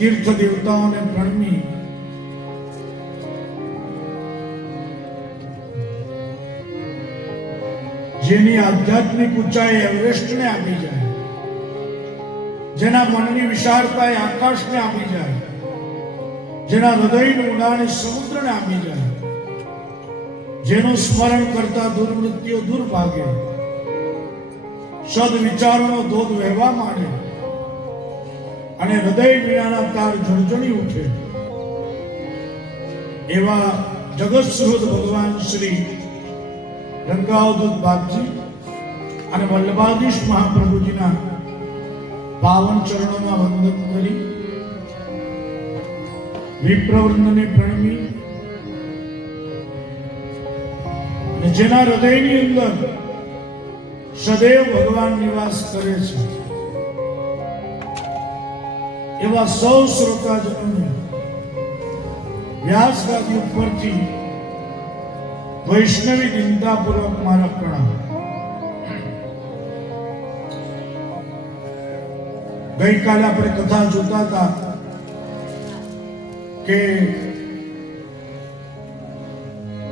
तीर्थ देवताओं ने प्रणमी જેની આધ્યાત્મિક ઊંચાઈ એવરેસ્ટને આપી જાય, જેના મનની વિશાળતા આકાશને આપી જાય, જેના હૃદયનું ઉડાણ સમુદ્રને આપી જાય, જેનું સ્મરણ કરતા દુર્મૃત્યુ દૂર ભાગે, સદ વિચારોનો ધોધ વહેવા માંડે અને હૃદય વીણાના તાર ઝણઝણી ઉઠે એવા જગત સુહૃદ ભગવાન શ્રી રંગાવધૂત બાપજી અને વલ્લભાધીશ મહાપ્રભુજીના પાવન ચરણોમાં વંદન કરી વિપ્રવૃંદને પ્રણમી અને જેના હૃદયની અંદર સદૈવ ભગવાન નિવાસ કરે છે એવા સૌ શ્રોતાજનોને વ્યાસ ગાદી ઉપરથી વૈષ્ણવી દિનતાપૂર્વક મારા પ્રણામ. ગઈકાલે આપણે કથા જોતા હતા કે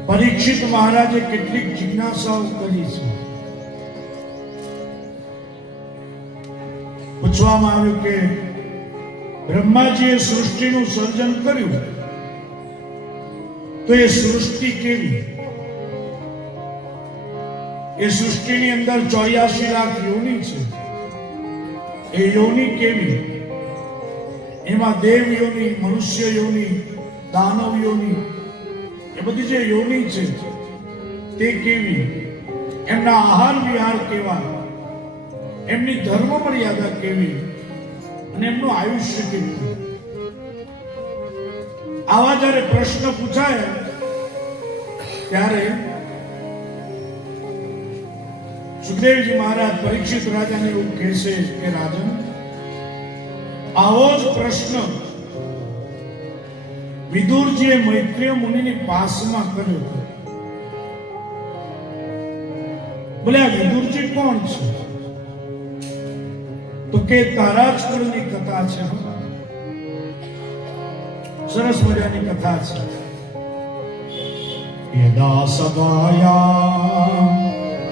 પરીક્ષિત મહારાજે કેટલીક જિજ્ઞાસાઓ કરી છે. પૂછવામાં આવ્યું કે બ્રહ્માજીએ સૃષ્ટિનું સર્જન કર્યું તો એ સૃષ્ટિ કેવી? એ સૃષ્ટિની અંદર 84 લાખ યોની છે. એ યોની કેવી? એમાં દેવ યોની, મનુષ્ય યોની, દાનવ યોની, એ બધી જે યોની છે તે કેવી? એમના આહાર વિહાર કેવા? એમની ધર્મ મર્યાદા કેવી? અને એમનું આયુષ્ય કેટલું? આવા જ્યારે પ્રશ્ન પૂછાય ત્યારે સુખદેવજી મહારાજ પરીક્ષિત રાજાને એવું કહેશે કે રાજન, આવો જ પ્રશ્ન વિદુરજીએ મૈત્રેય મુનિની પાસમાં કર્યો. બોલે આ વિદુરજી કોણ છે? તો કે તારા જ કુળની કથા છે. સરસ મજાની કથા છે. યદા સભાયા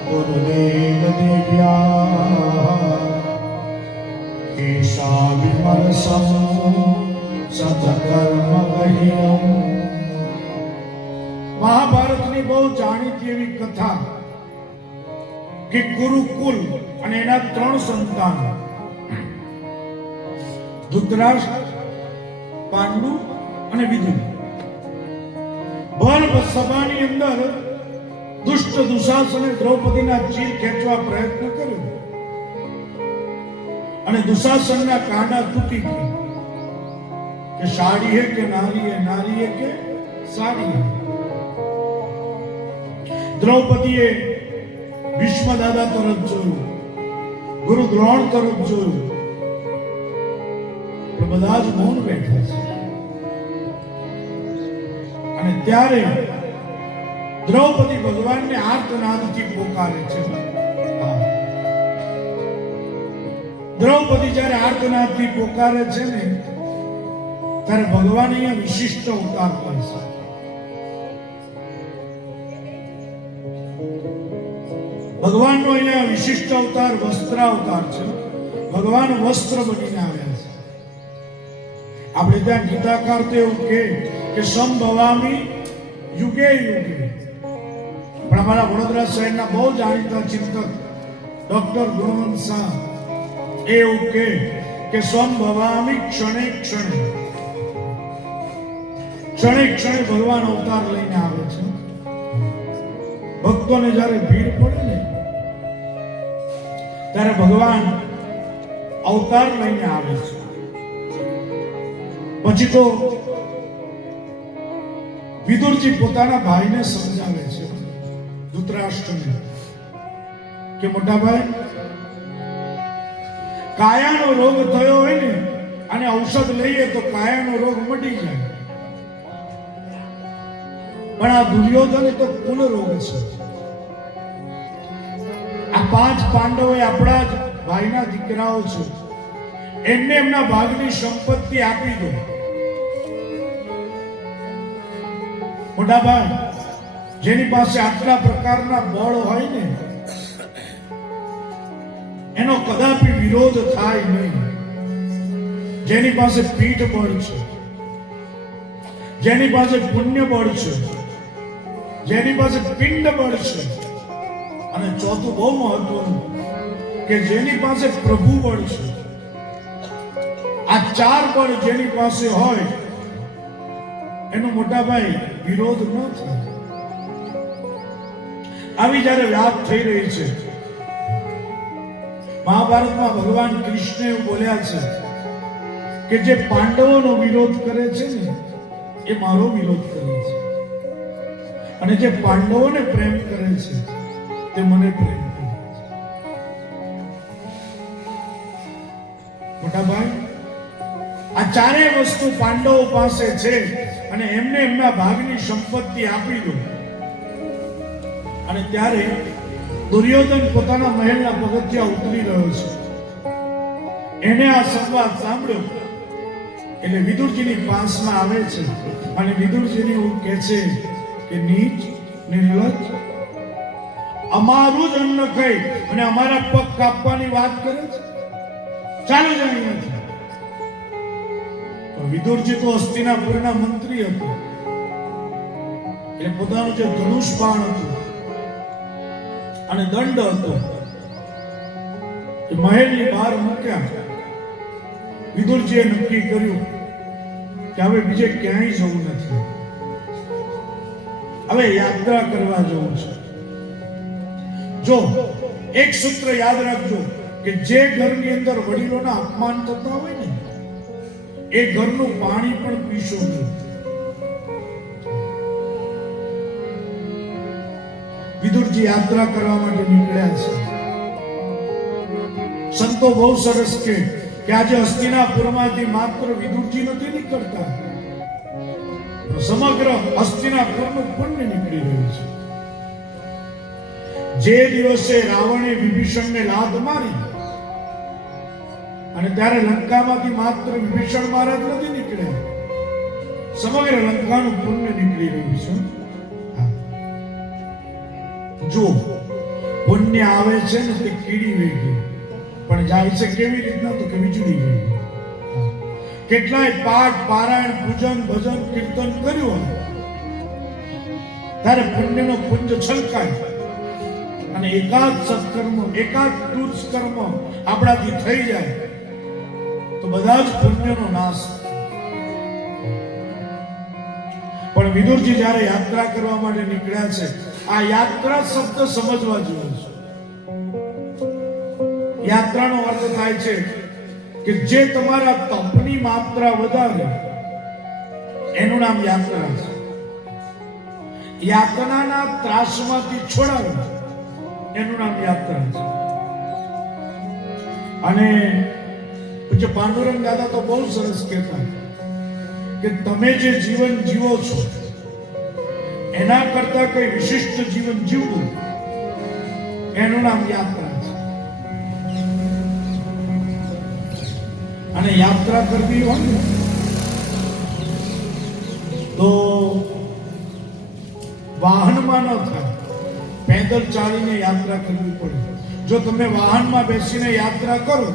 ગુરુદેવ દેવ્યા કેશા વિમર્શમ સતકર્મ ગહ્યમ. મહાભારતની બહુ જાણીતી એવી કથા કે કુરુકુલ અને એના 3 સંતાન ધૃતરાષ્ટ્ર, પાંડુ અને વિદુર. ભર સભાની અંદર દુષ્ટ દુશાસને દ્રૌપદીના ચીર ખેંચવા પ્રયત્ન કર્યો અને દુશાસનના કાંડા તૂટી ગયા કે સાડી હે કે નારી હે, નારી હે કે સાડી હે. દ્રૌપદીએ ભીષ્મ દાદા તરફ જોયું, ગુરુ દ્રોણ તરફ જોયું, પણ બધા જ મૌન બેઠા છે. અને ત્યારે દ્રૌપદી ભગવાનને આર્તનાદથી પોકારે છે. દ્રૌપદી જ્યારે આર્તનાદથી પોકારે છે ને, ત્યારે ભગવાન અહીંયા વિશિષ્ટ અવતાર કરે છે. ભગવાનનો અહીંયા વિશિષ્ટ અવતાર વસ્ત્રાવતાર છે. ભગવાન વસ્ત્ર બનીને આવ્યા છે. આપણે ત્યાં ગીતાકાર તો એવું કે સંભવામી યુગે યુગે. પણ અમારા વડોદરા શહેરના બહુ જાણીતા ચિંતક ડોક્ટર ગુણવંત શાહ એવું કે સંભવામી ક્ષણે ક્ષણે. ક્ષણે ક્ષણે ભગવાન અવતાર લઈને આવે છે. ભક્તોને જ્યારે ભીડ પડે ને ત્યારે ભગવાન અવતાર લઈને આવે છે. પછી તો વિદુરજી પોતાના ભાઈને સમજાવે છે, ધૃતરાષ્ટ્રને, કે મોટા ભાઈ, કાયાનો રોગ થયો હોય ને અને ઔષધ લઈએ તો કાયાનો રોગ મટી જાય, પણ આ દુર્યોધન તો કુલ રોગ છે. આ 5 પાંડવો આપણા જ ભાઈના દીકરાઓ છે. એમને એમના ભાગની સંપત્તિ આપી દો. મોટા ભાઈ, જેની પાસે આટલા પ્રકારના બળ હોય ને એનો કદાપી વિરોધ થાય નહીં. જેની પાસે પીઠ બળ છે, જેની પાસે પુણ્ય બળ છે, જેની પાસે પિંડ બળ છે, અને ચોથું બહુ મહત્વનું કે જેની પાસે પ્રભુ બળ છે. આ 4 બળ જેની પાસે હોય એનો મોટા ભાઈ વિરોધ ન થાય. આવી જ્યારે વાત થઈ રહી છે, મહાભારતમાં ભગવાન કૃષ્ણ એવું બોલ્યા છે કે જે પાંડવોનો વિરોધ કરે છે ને એ મારો વિરોધ કરે છે, અને જે પાંડવોને પ્રેમ કરે છે તે મને પ્રેમ કરે છે. મોટા ભાઈ, આ 4 વસ્તુ પાંડવો પાસે છે અને એમને એમના ભાગની સંપત્તિ આપી દો. અને ત્યારે દુર્યોધન પોતાના મહેલના પગથિયા ઉતરી રહ્યો છે. એને આ સંવાદ સાંભળ્યો એટલે વિદુરજીની પાસમાં આવે છે અને વિદુરજીને એવું કહે છે કે નીચ, નિર્લજ્જ, અમારું જ અન્ન ખાઈ અને અમારા પગ કાપવાની વાત કરે છે. ચાલો જ અહીંયાથી. વિદુરજી તો હસ્તિનાપુરના મંત્રી હતો, એટલે પોતાનું જે ધનુષ બાણ હતું અને દંડ હતો એ મહેલની બહાર મૂક્યા. વિદુરજીએ નક્કી કર્યું કે હવે બીજે ક્યાંય જવું નથી, હવે યાત્રા કરવા જવું છે. જો એક સૂત્ર યાદ રાખજો કે જે ઘરની અંદર વડીલોના અપમાન થતા હોય ને એ ઘરનું પાણી પણ પીશો નહીં. વિદુરજી યાત્રા કરવા માટે નીકળ્યા છે. સંતો બહુ સરસ કે આજે હસ્તિનાપુરમાંથી માત્ર વિદુરજી નથી નીકળતા, સમગ્ર હસ્તિનાપુરનું પુણ્ય નીકળી રહ્યું છે. જે દિવસે રાવણે વિભીષણને લાત મારી અને ત્યારે લંકામાંથી માત્ર વિભીષણ મહારાજ નથી નીકળ્યા, સમગ્ર લંકાનું પુણ્ય નીકળી રહ્યું છે. જો પુણ્ય આવે છે ને તે કીડી વેગી, પણ જાય છે કેવી રીતના? તો કે વીજળી વેગી. કેટલાય પાઠ પારાયણ પૂજન ભજન કીર્તન કર્યું ત્યારે પુણ્યનો પુંજ છલકાય અને એકાદ સત્કર્મ એકાદ દુષ્કર્મ આપણાથી થઈ જાય તો બધા જ પુણ્યનો નાશ. પણ વિદુરજી જ્યારે યાત્રા કરવા માટે નીકળ્યા છે, આ યાત્રા શબ્દ સમજવા જેવો છે. યાત્રાનો અર્થ થાય છે કે જે તમારા તપની માત્રા વધારે એનું નામ યાત્રા છે. યાતનાના ત્રાસમાંથી છોડાવે એનું નામ યાત્રા છે. અને પૂજ્ય પાંડુરંગ દાદા તો બહુ સરસ કહેતા કે તમે જે જીવન જીવો છો એના કરતા કોઈ વિશિષ્ટ જીવન જીવવું એનું નામ યાત્રા છે. અને યાત્રા કરવી હોય તો વાહનમાં ન થાય, પેદલ ચાલીને યાત્રા કરવી પડે. જો તમે વાહનમાં બેસીને યાત્રા કરો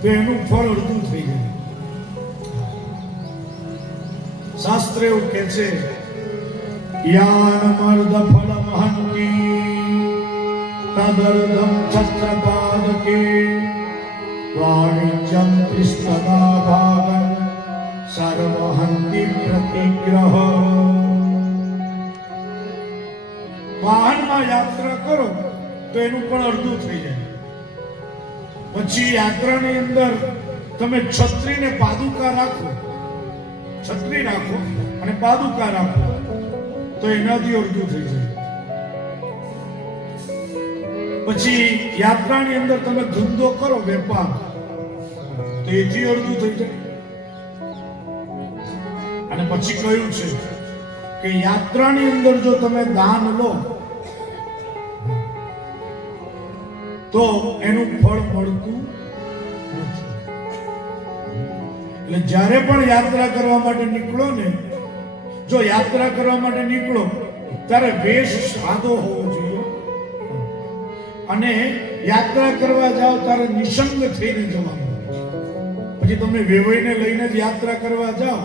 તો એનું ફળ અડધું થઈ જાય. શાસ્ત્ર એવું કહે છે, યાન મર્દ ફળ મહંતી તદર્ધમ છત્રપાદકે વાણિજ્યમ ત્રિસ્તદા ભાગં સર્વહંતિ પ્રતિગ્રહ. વાહનમાં યાત્રા કરો તો એનું પણ અડધું થઈ જાય. પછી યાત્રાની અંદર તમે છત્રીને પાદુકા રાખો, છત્રી રાખો અને પાદુકા રાખો તો એનાથી અડધું થઈ જાય. પછી યાત્રાની અંદર તમે ધંધો કરો, વેપાર, તો એથી અડધું થઈ જાય. અને પછી કહ્યું છે કે યાત્રાની અંદર જો તમે દાન લો તો એનું ફળ મળતું નથી. એટલે જ્યારે પણ યાત્રા કરવા માટે નીકળો ને, જો યાત્રા કરવા માટે નીકળો ત્યારે વેશ સાદો હોવો જોઈએ. અને યાત્રા કરવા જાઓ ત્યારે નિસંગ થઈને જવાનું. પછી તમે વેવાઈને લઈને જ યાત્રા કરવા જાઓ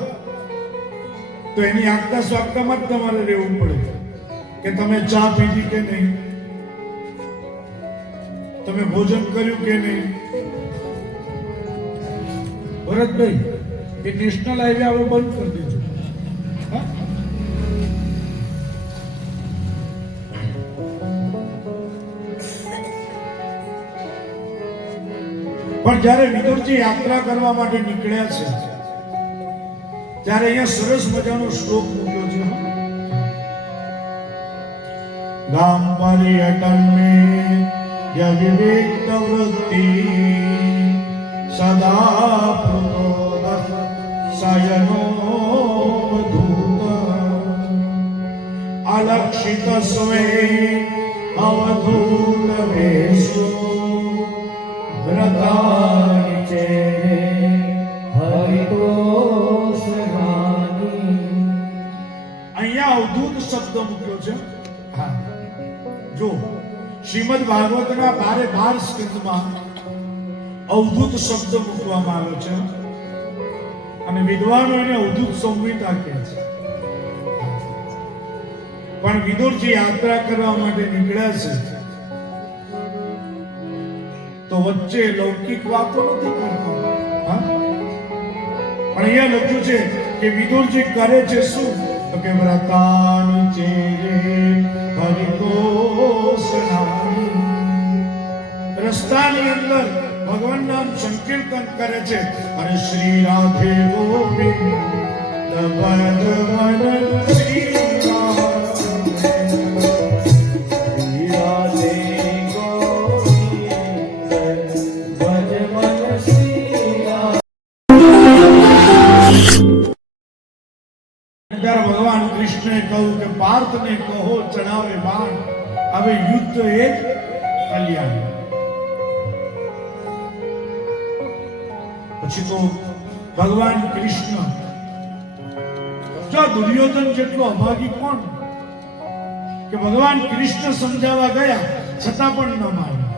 તો એની આગતા સ્વાગતામાં જ તમારે રહેવું પડે કે તમે ચા પીધી કે નહીં, તમે ભોજન કર્યું કે નહીં. ભરતભાઈ, એ નેશનલ હાઈવે હવે બંધ કરી દેજો. પણ જ્યારે વિદુરજી યાત્રા કરવા માટે નીકળ્યા છે ત્યારે અહીંયા સરસ મજાનો શ્લોક મૂક્યો છે. ગામ પર્યટન में विवेक वृत्ति सदा प्रोदस शयनो धूत अलक्षित स्वे अवधूत वेशो व्रतानि चेरे हरितोषगानि. અહીંયા અવધૂત શબ્દ મૂક્યો છે. હા, જો શ્રીમદ ભાગવતના 12 સ્કંદમાં અવધૂત શબ્દ મૂકવામાં આવ્યો છે અને વિદ્વાનો એને અવધૂત સંહિતા કહે છે. પણ વિદુરજી યાત્રા કરવા માટે નીકળ્યા છે તો વચ્ચે લૌકિક વાતો નથી કરતા. પણ અહીંયા લખ્યું છે કે વિદુરજી કરે છે શું? તો કે વ્રતાની ચેરે હરિતોષનાની. રસ્તાની અંદર ભગવાન નામ સંકીર્તન કરે છે અને શ્રી રાધે ગોવિંદ શ્રી રાધે ગોવિંદ પાર્થને કહો ચડાવે બાણ, હવે યુદ્ધ એ જ કલ્યાણ. પછી તો ભગવાન કૃષ્ણ, જો દુર્યોધન જેટલો અભાગી કોણ કે ભગવાન કૃષ્ણ સમજાવવા ગયા છતાં પણ ન માન્યું.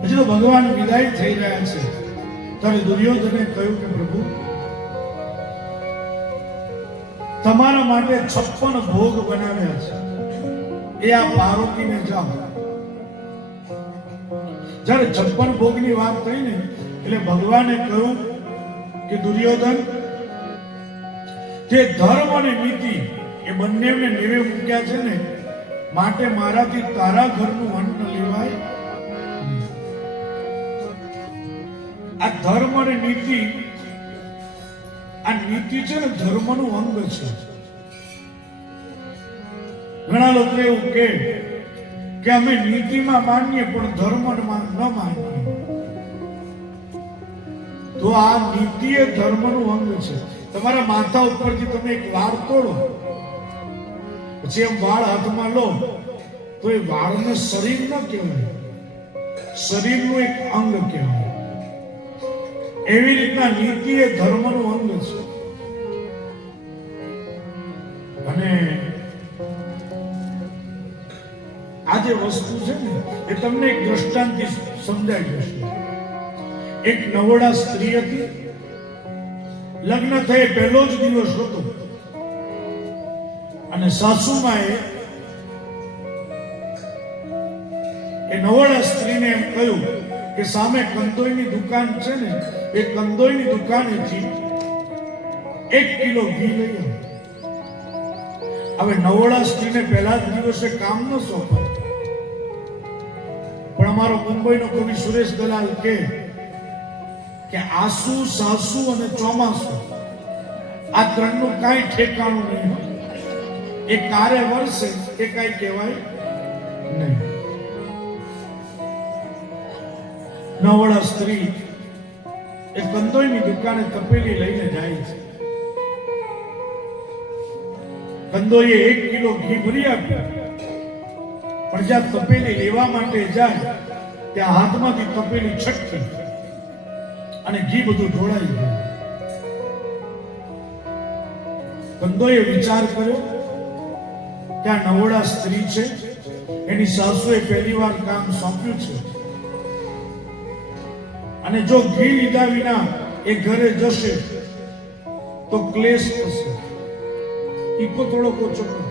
પછી તો ભગવાન વિદાય થઈ રહ્યા છે ત્યારે દુર્યોધને કહ્યું કે પ્રભુ, તમારા માટે 56 ભોગ બનાવ્યા છે, એ આ પારોકીને જાઓ. જ્યારે 56 ભોગની વાત થઈ ને એટલે ભગવાને કહ્યું કે દુર્યોધન, જે ધર્મ અને નીતિ એ બંનેને નેવે મૂક્યા છે ને, માટે મારાથી તારા ઘરનું અન્ન લેવાય. આ ધર્મ અને નીતિ, આ નીતિ છે ને ધર્મનું અંગ છે. ઘણા લોકો એવું કહે કે અમે નીતિમાં માનીએ પણ ધર્મમાં ન માનીએ. તો આ નીતિ એ ધર્મનું અંગ છે. તમારા માથા ઉપરથી તમે એક વાળ તોડો, પછી એમ વાળ હાથમાં લો તો એ વાળને શરીર ન કહેવાય, શરીરનું એક અંગ કહેવાય. એવી રીતના નીતિ એ ધર્મનું અંગ છે. અને આ જે વસ્તુ છે ને એ તમને એક દ્રષ્ટાંતથી સમજાઈ જશે. એક નવોડા સ્ત્રી હતી, લગ્ન થયે પહેલો જ દિવસ હતો અને સાસુમાએ એ નવોડા સ્ત્રીને એમ કહ્યું કે સામે કંદોઈની દુકાન છે ને, એ કંદોઈની દુકાનેથી 1 કિલો ઘી લઈ આવો. હવે નવોડા સ્ત્રીને પહેલા જ દિવસે કામ ન સોંપાય, પણ અમારો મુંબઈનો કવિ સુરેશ દલાલ કે આસુ, સાસુ અને ચોમાસુ આ ત્રણનું કાંઈ ઠેકાણું નહીં હોય. એ કારે વરસે એ કાંઈ કહેવાય નહીં. નવોડા સ્ત્રી એ કંદોઈની દુકાને તપેલી લઈને જાય છે. કંદોઈએ 1 કિલો ઘી ભરી આપ્યું, પણ જ્યાં તપેલી લેવા માટે જાય ત્યાં હાથમાંથી તપેલી છટકી અને ઘી બધું ઢોળાઈ ગયું. કંદોએ વિચાર કર્યો કે આ નવોડા સ્ત્રી છે, એની સાસુએ પહેલી વાર કામ સોંપ્યું છે, અને જો ઘી લીધા વિના એ ઘરે જશે તો ક્લેશ થશે. ઈકો થોડો ઓછો કરો.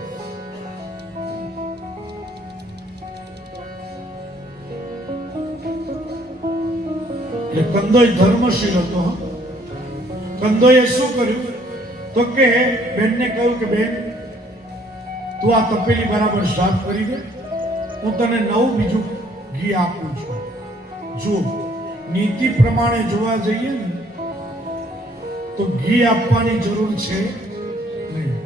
એટલે કંદોઈ ધર્મશીલ હતો. કંદોઈએ શું કર્યું તો કે બેનને કહ્યું કે બેન, તું આ તપેલી બરાબર સાફ કરી દે, હું તને નવું બીજું ઘી આપું છું. જો નીતિ પ્રમાણે જોવા જઈએ ને તો ઘી આપવાની જરૂર છે નહીં,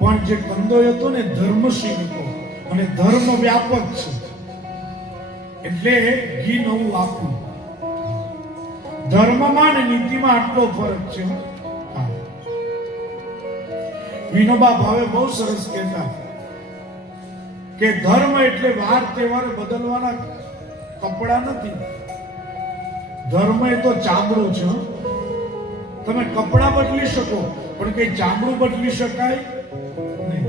પણ જે કંદોય હતો ને ધર્મશીલ હતો અને ધર્મ વ્યાપક છે, એટલે ઘી નવું આપવું. ધર્મમાં ને નીતિમાં આટલો ફરક છે. વિનોબા ભાવે બહુ સરસ કહેતા કે ધર્મ એટલે વાર તહેવાર બદલવાના કપડા નથી. ધર્મ એ તો ચામડું છે. તમે કપડા બદલી શકો પણ કઈ ચામડું બદલી શકાય નહીં.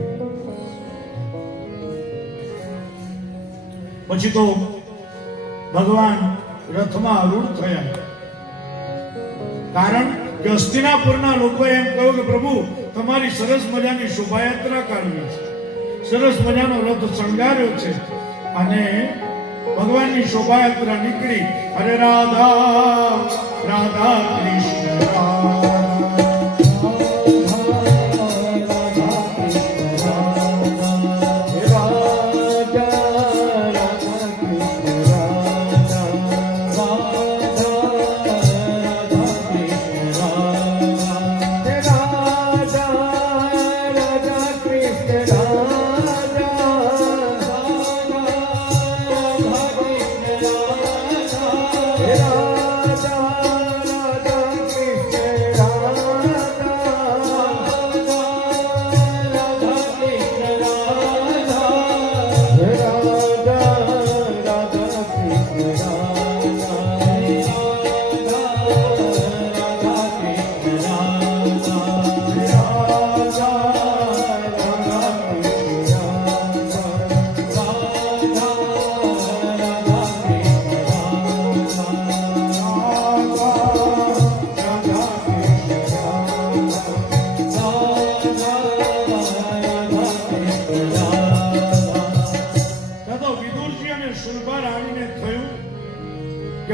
પછી તો ભગવાન રથમાં આરૂઢ થયા, કારણ કે હસ્તિનાપુરના લોકોએ એમ કહ્યું કે પ્રભુ, તમારી સરસ મજાની શોભાયાત્રા કાઢવી છે, સરસ મજાનો રથ શણગાર્યો છે, અને ભગવાનની શોભાયાત્રા નીકળી. હરે રાધા રાધા કૃષ્ણ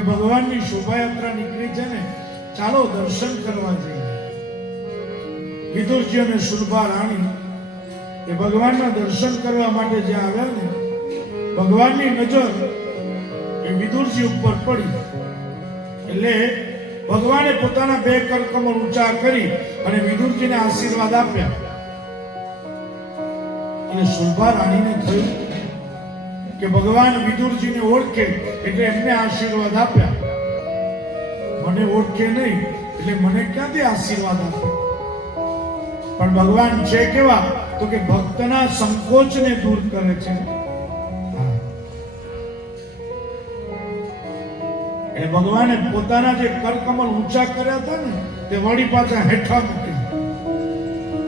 ભગવાનની શોભાયાત્રા નીકળી છે ને, ચાલો દર્શન કરવા જઈએ. વિદુરજી અને સુરભા રાણી એ ભગવાનના દર્શન કરવા માટે જે આવ્યા ને, ભગવાનની નજર એ વિદુરજી ઉપર પડી. એટલે ભગવાને પોતાના બે કરકમળ ઊંચા કરી અને વિદુરજીને આશીર્વાદ આપ્યા. એટલે સુરભા રાણીને થયું કે ભગવાન વિદુરજીને ઓળખે એટલે એમને આશીર્વાદ આપ્યા, મને ઓળખે નહીં એટલે મને ક્યાંથી આશીર્વાદ આપે? પણ ભગવાન છે કેવા તો કે ભક્તના સંકોચને દૂર કરે છે. એટલે ભગવાને પોતાના જે કરકમળ ઊંચા કર્યા હતા ને, તે વળી પાછા હેઠા મૂકી,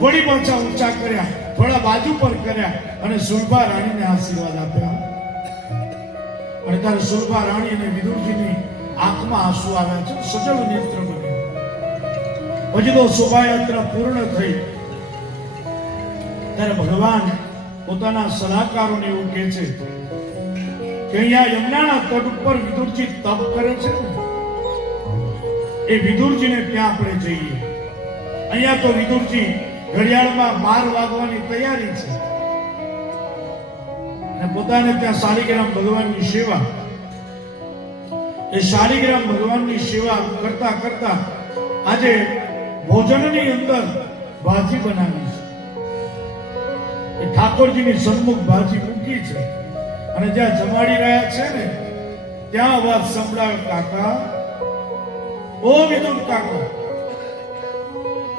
વળી પાછા ઊંચા કર્યા, થોડા બાજુ પર કર્યા અને સુરભા રાણીને આશીર્વાદ આપ્યા. અને ત્યારે સુરભા રાણી અને વિદુરજીની આંખમાં આંસુ આવ્યા છે, સજળ નેત્ર બન્યા. પછી તો શોભાયાત્રા પૂર્ણ થઈ ત્યારે ભગવાન પોતાના સલાહકારોને એવું કહે છે કે અહીંયા યમુનાના તટ ઉપર વિદુરજી તપ કરે છે ને, એ વિદુરજીને ત્યાં આપણે જઈએ. અહીંયા તો વિદુરજી ઘડિયાળમાં 12 વાગવાની તૈયારી છે અને પોતાને ત્યાં શાલિગ્રામ ભગવાનની સેવા, એ શાલિગ્રામ ભગવાનની સેવા કરતા કરતા આજે ભોજનની અંદર ભાજી બનાવી છે. એ ઠાકોરજીની સન્મુખ ભાજી મૂકી છે અને જ્યાં જમાડી રહ્યા છે ને, ત્યાં અવાજ સંભળાયો, કાકા, ઓ વિદુર કાકા.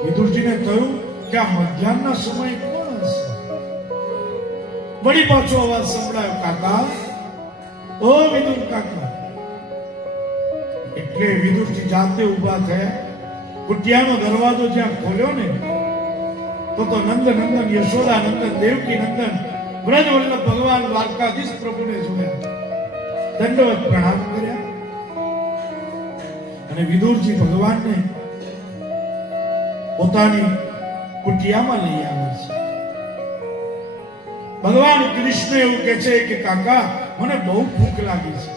વિદુરજીને થયું કે આ મધ્યાહનના સમયે કોણ હશે? વળી પાછો અવાજ સંભળાયો, કાકા, ઓ વિદુર કાકા. એટલે વિદુરજી જાતે ઊભા થયા. કુટિયાનો દરવાજો જ્યાં ખોલ્યો ને, તો નંદ નંદન, યશોદા નંદન, દેવકી નંદન, વ્રજ વલ્લભ ભગવાન દ્વારકાધીશ પ્રભુને જોયા, દંડવત પ્રણામ કર્યા અને વિદુરજી ભગવાનને પોતાની કુટિયામાં લઈ આવે છે. ભગવાન કૃષ્ણ એવું કહે છે કે કાકા, મને બહુ ભૂખ લાગી છે.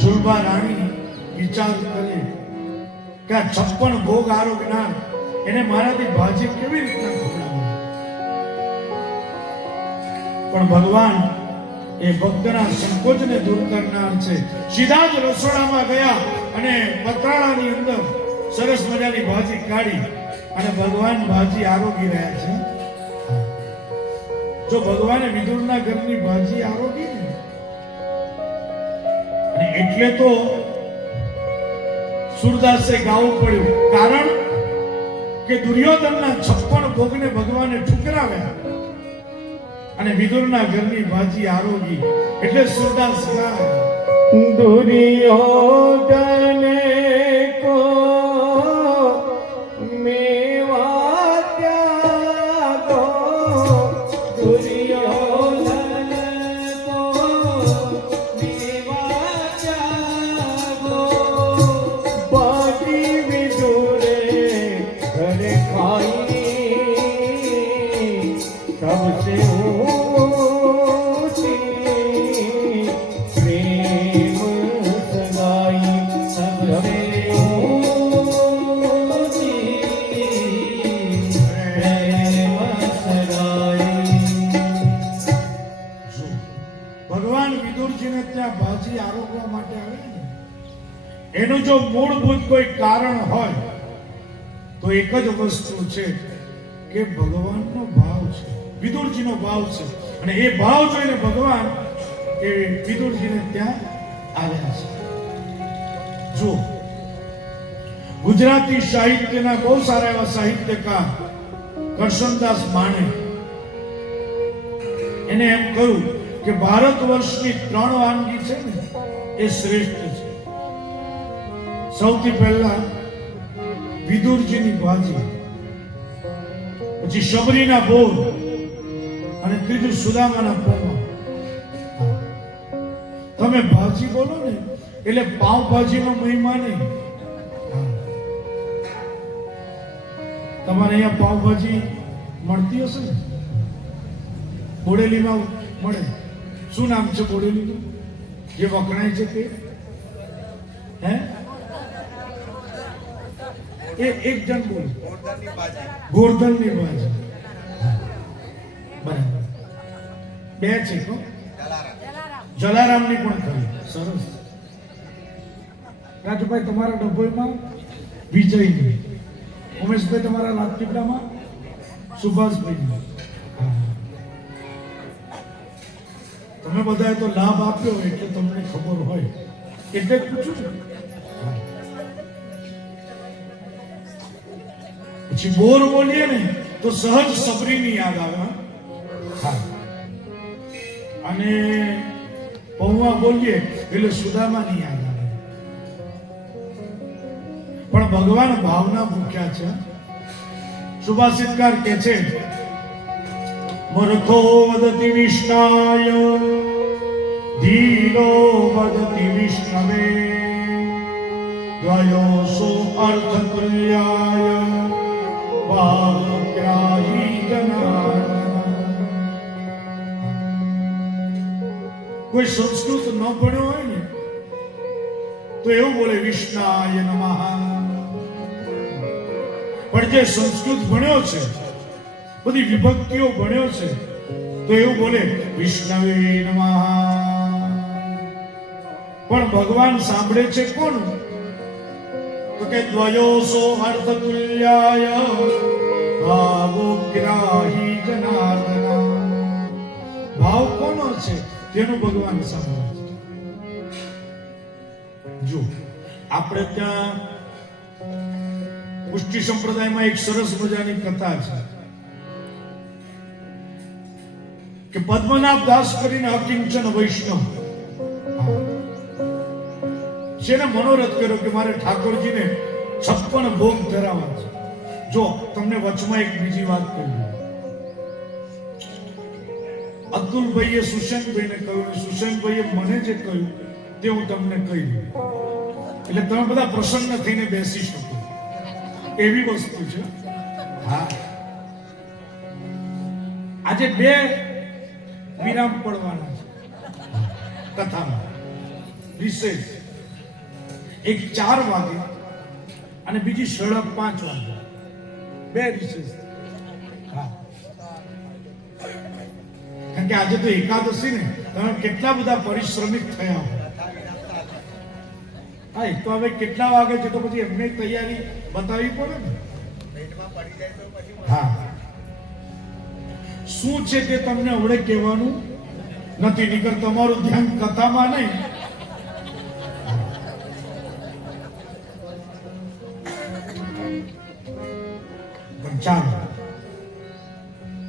સુરભા રાણી વિચાર કરે કે આ 56 ભોગ આરોગ્યના એને મારાથી ભાજી કેવી રીતના ખવડાવવા? પણ ભગવાન એ ભક્તના સંકોચને દૂર કરનાર છે. સીધા જ રસોડામાં ગયા અને પતરાળાની અંદર સરસ મજાની ભાજી કાઢી અને ભગવાન ભાજી આરોગી રહ્યા છે. જો ભગવાને વિદુરના ઘરની ભાજી આરોગી ને, અને એટલે તો સુરદાસે ગાવું પડ્યું, કારણ કે દુર્યોધનના 56 ભોગને ભગવાને ઠુકરાવ્યા અને વિદુરના ઘરની ભાજી આરોગી. એટલે સુરદાસ ગાય, દુર્યોધન કો મેવા ત્યાગો, દુર્યોધન કો મેવા ત્યાગો, બાજી વિદુરે ઘર ખાઈ સબસે એનું જો મૂળભૂત કોઈ કારણ હોય તો એક જ વસ્તુ છે કે ભગવાનનો ભાવ છે, વિદુરજીનો ભાવ છે. અને એ ભાવ જોઈને ભગવાન એ વિદુરજીને ત્યાં આવ્યા છે. જો ગુજરાતી સાહિત્યના બહુ સારા એવા સાહિત્યકાર કરશનદાસ માણે એને એમ કહ્યું કે ભારત વર્ષની 3 વાનગી છે ને, એ શ્રેષ્ઠ છે. સૌથી પહેલા વિદુરજીની ભાજી, પછી શબરીના ભોગ અને ત્રીજું સુદામાના પૌવા. તમે ભાજી બોલો ને એટલે પાવભાજીનો મહિમા નહીં. તમારે અહીંયા પાવભાજી મળતી હશે ને, બોડેલીમાં મળે. શું નામ છે બોડેલીનું જે વખણાય છે તે? હે એક જણ બોલ ગોરધનની બાજી બરાબર બે છે કો જલારામની પણ ખરી સરસ રાજુભાઈ તમારા ડભોઈમાં વિજયની ઉમેશભાઈ તમારા રાજપીપળામાં સુભાષભાઈ તમે બધાએ તો લાભ આપ્યો એટલે તમને ખબર હોય એટલે જ પૂછું છું પછી બોર બોલીએ ને તો સહજ સબરીની યાદ આવે હા અને પૌવા બોલીએ એટલે સુદામાની યાદ આવે પણ ભગવાન ભાવના ભૂખ્યા છે સુભાષિતકાર કે છે મૂર્ખો વદતિ વિષ્ણાય ધીરો વદતિ વિષ્ણવે દ્વયોસો અર્થ તુલ્યાય વાક્યાહી જનાર્દન કોઈ સંસ્કૃત ન ભણ્યો હોય ને તો એવું બોલે વિષ્ણાય નમઃ પણ જે સંસ્કૃત ભણ્યો છે બધી વિભક્તિઓ ભણ્યો છે તો એવું બોલે વિષ્ણવે નમઃ પણ ભગવાન સાંભળે છે કોણ તો કે દ્વયોસો અર્થ તુલ્યાય ભાવોગ્રાહી જનાર્દન ભાવ કોનો છે જેનું ભગવાન સાંભળે છે જો આપણે ત્યાં પુષ્ટિ સંપ્રદાયમાં એક સરસ મજાની કથા છે કે પદ્મનાભ દાસ કરીને અકિંચન વૈષ્ણવ જેને મનોરથ કર્યો કે મારે ઠાકોરજીને 56 ભોગ ધરાવવા છે જો તમને વચમાં એક બીજી વાત કહી અબ્દુલભાઈએ સુશેનભાઈને કહ્યું સુશેનભાઈએ મને જે કહ્યું તે હું તમને કહી દઉં એટલે તમે બધા પ્રસન્ન થઈને બેસી શકો એવી વસ્તુ છે હા આજે બે વિરામ પડવાના છે કથામાં વિશેષ એક 4 વાગે અને બીજી 5:30 વાગે બે વિશેષ હા કારણ કે આજે તો એકાદશી ને તમે કેટલા બધા પરિશ્રમિક થયા હો હા તો હવે કેટલા વાગે છે તો પછી એમને તૈયારી બતાવવી પડે ને હા શું છે તે તમને આવડે કહેવાનું નથી નીકળ તમારું ધ્યાન કથામાં નહીં ચાલો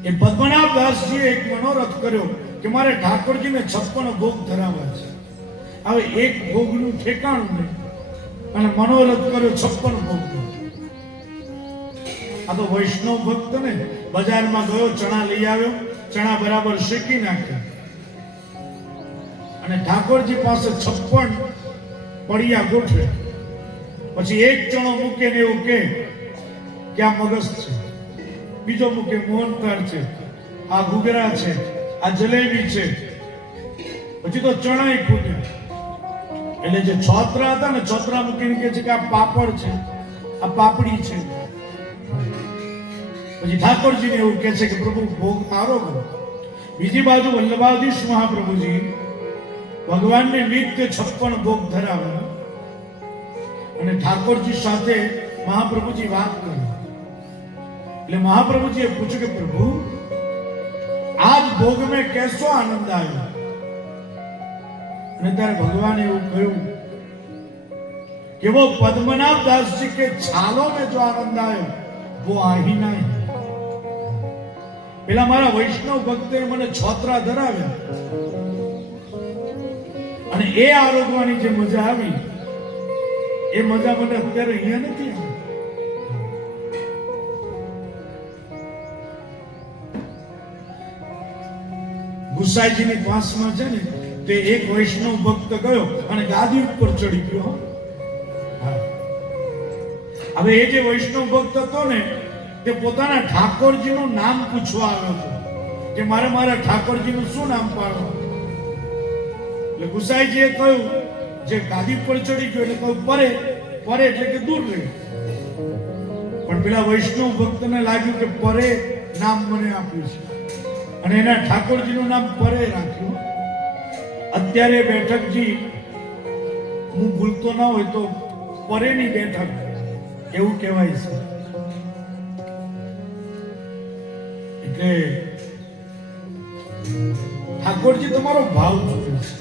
એ પદ્મનાભ દાસજીએ એક મનોરથ કર્યો કે મારે ઠાકોરજીને 56 ભોગ ધરાવવા છે હવે એક ભોગનું ઠેકાણું નહીં અને મનોરથ કર્યો 56 ભોગનું આ તો વૈષ્ણવ ભક્ત ને બજારમાં ગયો ચણા લઈ આવ્યો ચણા બરાબર શેકી નાખ્યા અને ઠાકોરજી પાસે 56 પડિયા ગોઠવે પછી એક ચણો મૂકે ને એવું કે આ મગજ છે બીજો મૂકે મોહનથાળ છે આ ઘૂઘરા છે આ જલેબી છે પછી તો ચણાય ખૂટ્યા એટલે જે છોતરા હતા ને છોતરા મૂકીને કહે છે કે આ પાપડ છે આ પાપડી છે પછી ઠાકોરજીને એવું કહે છે કે પ્રભુ ભોગ આરો કરો બીજી બાજુ વલ્લભાધીશ મહાપ્રભુજી ભગવાનને નિત્ય 56 ભોગ ધરાવે અને ઠાકોરજી સાથે મહાપ્રભુજી વાત કરે એટલે મહાપ્રભુજીએ પૂછ્યું કે પ્રભુ આજ ભોગ में कैसो आनंद आयो અને ત્યારે ભગવાને એવું કહ્યું कि वो पद्मनाभ दास जी के छालों में जो आनंद आयो वो आही नहीं પેલા મારા વૈષ્ણવ ભક્તે મને છોતરા ધરાવ્યા અને એ આરોગવાની જે મજા આવી એ મજા મને અત્યારે અહીંયા નથી આવી ગુસાઈજીની પાસમાં છે ને તે એક વૈષ્ણવ ભક્ત ગયો અને ગાદી ઉપર ચડી ગયો હવે એ જે વૈષ્ણવ ભક્ત હતો ને તે પોતાના ઠાકોરજીનું નામ પૂછવા આવ્યો હતો કે મારે મારા ઠાકોરજીનું શું નામ પાડવું એટલે ગુસાઈજીએ કહ્યું જે ગાદી પર ચડી ગયો એટલે કહું પરે પરે એટલે કે દૂર રહે. પણ પેલા વૈષ્ણવ ભક્તને લાગ્યું કે પરે નામ મને આપ્યું છે અને એના ઠાકોરજીનું નામ પરે રાખ્યું. અત્યારે બેઠકજી હું ભૂલતો ના હોય તો પરેની બેઠક એવું કહેવાય છે. એટલે ઠાકોરજી તમારો ભાવ જોવે છે.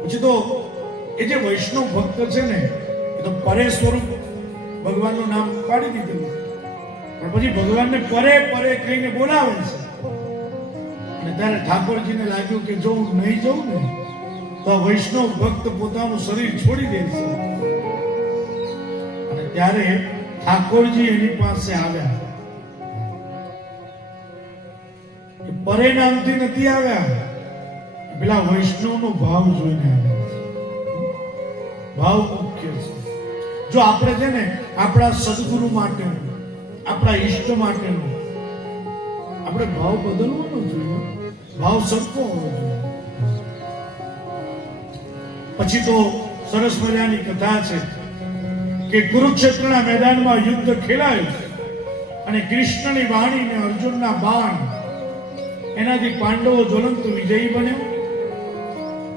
પછી તો એ જે વૈષ્ણવ ભક્ત છે ને એ તો પરે સ્વરૂપ ભગવાનનું નામ પાડી દીધું, પણ પછી ભગવાનને પરે પરે કહીને બોલાવે છે. અને ત્યારે ઠાકોરજીને લાગ્યું કે જો હું નહીં જઉં ને તો આ વૈષ્ણવ ભક્ત પોતાનું શરીર છોડી દે છે. અને ત્યારે ઠાકોરજી એની પાસે આવ્યા. પરે નામથી નથી આવ્યા, પેલા વૈષ્ણવનો ભાવ જોઈને આવ્યા છે. ભાવ મુખ્ય છે. જો આપણે છે ને આપણા સદગુરુ માટેનું, આપણા ઈષ્ટ માટેનું આપણે ભાવ બદલવાનો જોઈએ, ભાવ સરખો હોવો જોઈએ. પછી તો સરસ મજાની કથા છે કે કુરુક્ષેત્રના મેદાનમાં યુદ્ધ ખેલાયું અને કૃષ્ણની વાણી અને અર્જુનના બાણ એનાથી પાંડવો જ્વલંત વિજયી બન્યો.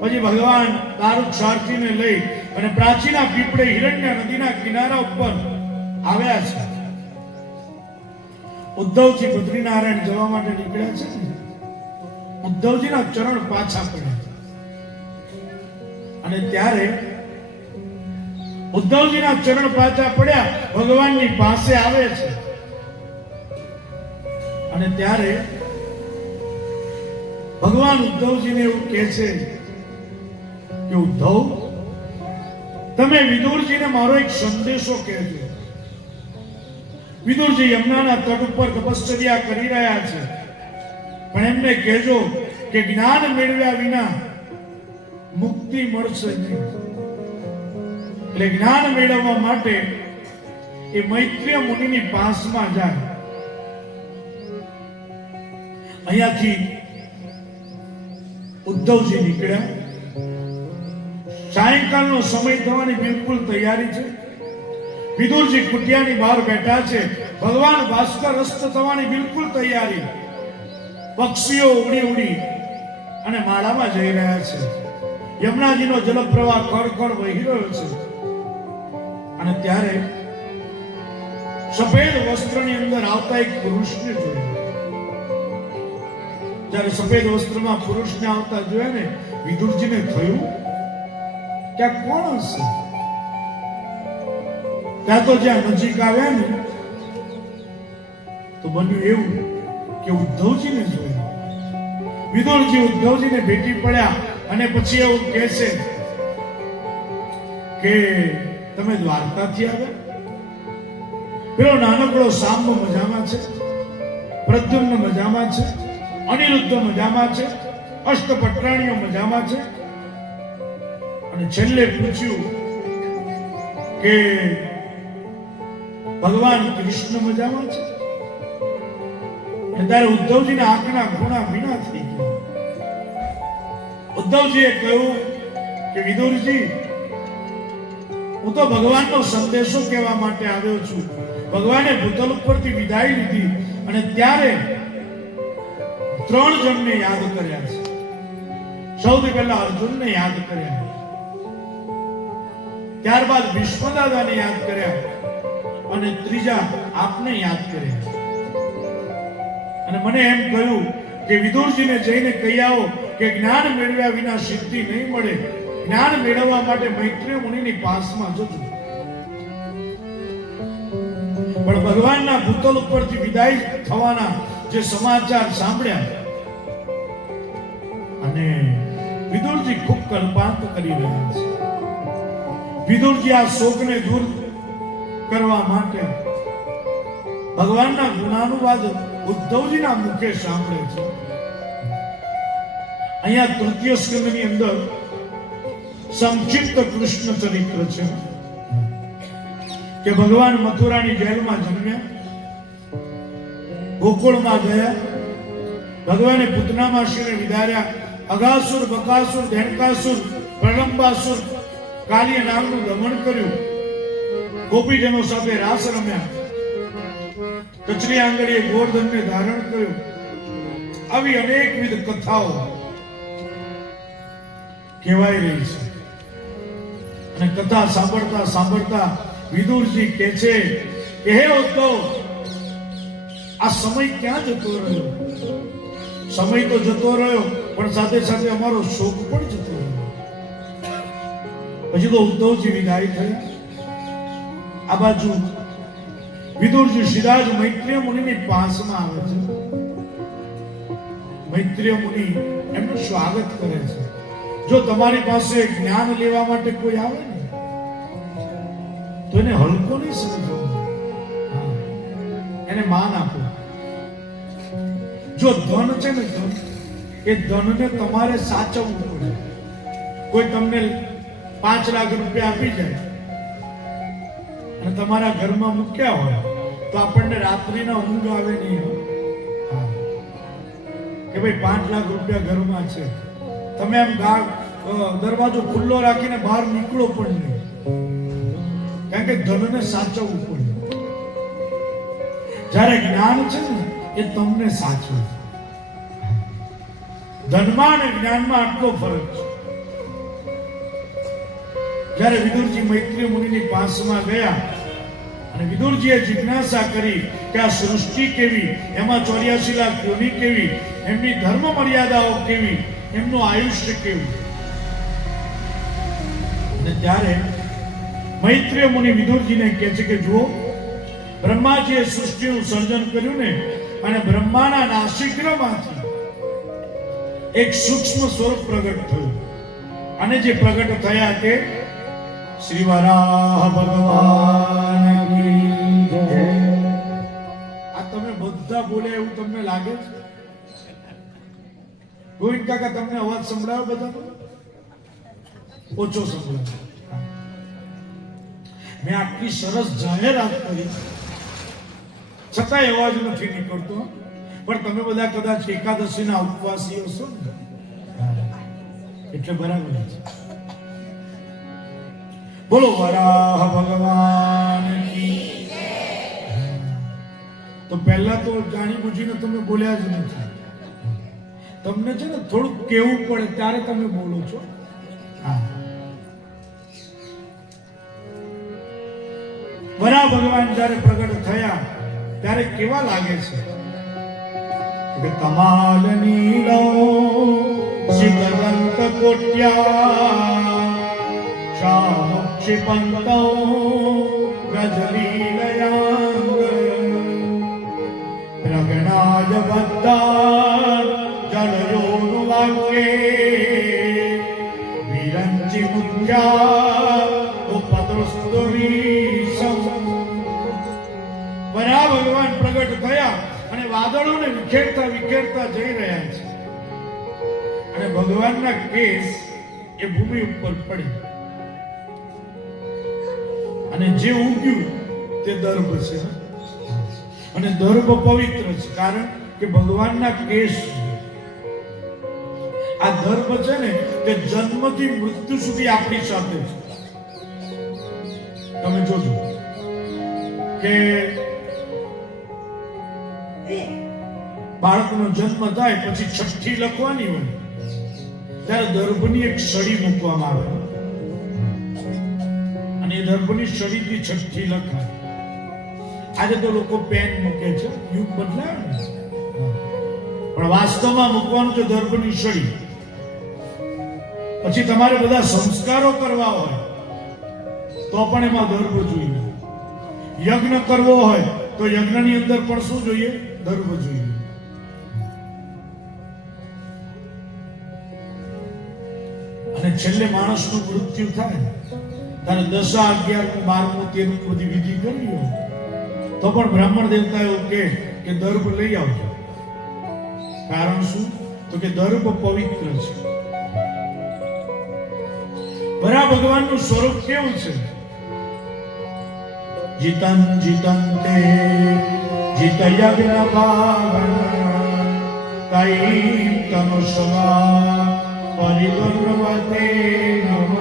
પછી ભગવાન દારૂક સારથીને લઈ અને પ્રાચીના પીપળે હિરણ્ય નદીના કિનારા ઉપર આવ્યા છે. ઉદ્ધવજી બદ્રીનારાયણ જવા માટે નીકળ્યા છે ને, ઉદ્ધવજીના ચરણ પાછા પડ્યા અને ત્યારે ઉદ્ધવજીના ચરણ પાછા પડ્યા ભગવાનની પાસે આવે છે. અને ત્યારે ભગવાન ઉદ્ધવજીને એવું કહે છે કે ઉદ્ધવ, તમે વિદુરજીને મારો એક સંદેશો કહેજો. વિદુરજી યમુનાના તટ ઉપર તપશ્ચર્યા કરી રહ્યા છે, પણ એમને કહેજો કે જ્ઞાન મેળવ્યા વિના મુક્તિ મળશે નહીં. એટલે જ્ઞાન મેળવવા માટે એ મૈત્રીય મુનિની પાસમાં જાય. અહીંયાથી ઉદ્ધવજી નીકળ્યા. સાયંકાળનો સમય થવાની બિલકુલ તૈયારી છે. વિદુરજી કુટિયાની બહાર બેઠા છે. ભગવાન ભાસ્કર અસ્ત થવાની બિલકુલ તૈયારી. પક્ષીઓ ઉડી ઉડી અને માળામાં જઈ રહ્યા છે. યમુનાજીનો જલપ્રવાહ ખડખડ વહી રહ્યો છે. અને ત્યારે સફેદ વસ્ત્રની અંદર આવતા એક પુરુષને જોયા. જ્યારે સફેદ વસ્ત્રમાં પુરુષને આવતા જોયા ને વિદુરજીને થયું કે આ કોણ હશે? ત્યાં તો જ્યાં નજીક આવ્યા ને તો બન્યું એવું કે ઉદ્ધવજીને જોયા. વિદુરજી ઉદ્ધવજીને ભેટી પડ્યા અને પછી એવું કહે છે કે તમે દ્વારકાથી આવ્યા? પેલો નાનકડો સાંબ મજામાં છે, પ્રદ્યુમ્ન મજામાં છે, અનિરુદ્ધ મજામાં છે, અષ્ટપટ્રાણીઓ મજામાં છે. અને છેલ્લે પૂછ્યું કે ભગવાન કૃષ્ણ મજામાં છે? ત્યારે ઉદ્ધવજીના આંખના ખૂણા ભીના થઈ ગયા. ઉદ્ધવજીએ કહ્યું કે વિદુરજી, હું તો ભગવાનનો સંદેશો કહેવા માટે આવ્યો છું. ભગવાને ભૂતલ ઉપરથી વિદાય લીધી અને ત્યારે 3 જણને યાદ કર્યા છે. સૌથી પહેલા અર્જુનને યાદ કર્યા, ત્યારબાદ ભીષ્મદાદાને યાદ કર્યા અને ત્રીજા આપને યાદ કર્યા. અને મને એમ કહ્યું કે વિદુરજીને જઈને કહી આવો કે જ્ઞાન મેળવ્યા વિના સિદ્ધિ નહીં મળે. જ્ઞાન મેળવવા માટે મૈત્રેય મુનિની પાસમાં જજો. પણ ભગવાનના ભૂતલ ઉપરથી વિદાય થવાના જે સમાચાર સાંભળ્યા અને વિદુરજી ખૂબ કલ્પાંત કરી રહ્યા છે. વિદુરજી આ શોકને દૂર કરવા માટે ભગવાનના ગુણાનુવાદ ઉદ્ધવજીના મુખે સાંભળે છે. અહીંયા તૃતીય સ્કંદની અંદર સંક્ષિપ્ત કૃષ્ણ ચરિત્ર છે કે ભગવાન મથુરાની જેલમાં જન્મ્યા, ગોકુળમાં ગયા, ભગવાને પૂતના માસીને વિધાર્યા, અગાસુર, બકાસુર, ધેનકાસુર, પ્રલંબાસુર, કાલિય નાગનું દમન કર્યું, ગોપીજનો સાથે રાસ રમ્યા, કચરી આંગળીએ ગોવર્ધનને ધારણ કર્યું. આવી અનેકવિધ કથાઓ કહેવાઈ રહી છે. અને કથા સાંભળતા સાંભળતા વિદુરજી કહે છે કે હે ઉદ્ધવ, આ સમય ક્યાં જતો રહ્યો? સમય તો જતો રહ્યો, પણ સાથે સાથે અમારો શોક પણ જતો રહ્યો. પછી તો ઉદ્ધવજી વિદાય થયા. આ બાજુ વિદુરજી સીધા જ મૈત્રેય મુનિની પાસમાં આવે છે. મૈત્રેય મુનિ એમનું સ્વાગત કરે છે. જો તમારી પાસે જ્ઞાન લેવા માટે કોઈ આવે ને તો એને હલકો નહીં સમજો, એને માન આપો. જો ધન છે ને, ધન, એ ધનને તમારે સાચવવું પડે. કોઈ તમને 5 લાખ રૂપિયા આપી જાય અને તમારા ઘરમાં મૂક્યા હોય તો આપણને રાત્રિના ઊંઘ આવે નહીં. કે ભાઈ 5 લાખ રૂપિયા ઘરમાં છે, તમે એમ દરવાજો ખુલ્લો રાખીને બહાર નીકળો પણ નહીં, કારણ કે ધનને સાચવવું પડે. જ્યારે જ્ઞાન છે ને, એ તમને સાચવે. ધનમાં અને જ્ઞાનમાં આટલો ફરક છે. જ્યારે વિદુરજી મૈત્રેય મુનિની પાસમાં ગયા અને વિદુરજીએ જિજ્ઞાસા કરી કે આ સૃષ્ટિ કેવી, એમાં 84 લાખ યોની કેવી, એમની ધર્મ મર્યાદાઓ કેવી, એમનું આયુષ્ય કેવું. અને ત્યારે મૈત્રેય મુનિ વિદુરજીને કહે છે કે જુઓ, બ્રહ્માજીએ સૃષ્ટિનું સર્જન કર્યું ને, અને બ્રહ્માના નાસિગ્રહમાંથી એક સૂક્ષ્મ સ્વરૂપ પ્રગટ થયું, અને જે પ્રગટ થયા તે શ્રી વરાહ ભગવાન કી જય. આ તમે બધા બોલે એવું તમને લાગે છે? ગોવિંદ કાકા, તમને અવાજ સંભળાયો? બધા ઓછો સંભળાયો. મેં આટલી સરસ જાહેરાત કરી છતાંય અવાજ નથી નીકળતો. પણ તમે બધા કદાચ એકાદશીના ઉપવાસી હશો ને, એટલે બરાબર છે. બોલો વરાહ ભગવાન કી. તો પહેલા તો જાણી બુજીને તમે બોલ્યા જ નથી. તમને છે ને થોડુંક કેવું પડે ત્યારે તમે બોલો છો. વરાહ ભગવાન જ્યારે પ્રગટ થયા ત્યારે કેવા લાગે છે કે કમાલ નીલો સિદ્ધવંત કોટ્યા શામક્ષિપંતો ગજલીલયાંગ પ્રગણાય બદ્ધા જલયોનું વાક્યે વિરંચી મુખ્યા ઉપદ્રસ્તુરીસમ. વરાહ ભગવાન પ્રગટ થયા અને વાદળોને વિખેરતા વિખેરતા જઈ રહ્યા છે, અને ભગવાનના કેસ એ ભૂમિ ઉપર પડી, અને જે ઉગ્યું તે દર્ભ છે. અને દર્ભ પવિત્ર છે, કારણ કે ભગવાનના કેસ. આ દર્ભ છે ને, તે જન્મથી મૃત્યુ સુધી આપણી સાથે છે. તમે જોજો કે બાળકનો જન્મ થાય પછી છઠ્ઠી લખવાની હોય ત્યારે દર્ભની એક સળી મૂકવામાં આવે, અને એ દર્ભની સળીથી છઠ્ઠી લખાય. આજે તો લોકો પેન મૂકે છે, યુગ બદલાયો ને, પણ વાસ્તવમાં મૂકવાનું છે દર્ભની સળી. પછી તમારે બધા સંસ્કારો કરવા હોય તો પણ એમાં દર્ભ જોઈએ. યજ્ઞ કરવો હોય તો યજ્ઞની અંદર પણ શું જોઈએ? દર્ભ જોઈએ. અને છેલ્લે માણસનું મૃત્યુ થાય ત્યારે 10, 11, 12, 13 બધી વિધિ કરી હોય તો પણ બ્રાહ્મણ દેવતા એવું કે દર્ભ લઈ આવજો. કારણ શું? તો કે દર્ભ પવિત્ર છે. વરાહ ભગવાનનું સ્વરૂપ કેવું છે? જીતન જીતન તે જીત યજ્ઞ ભાવન ત્રયીં તનુષવા પરિગર્ભવતે નમઃ.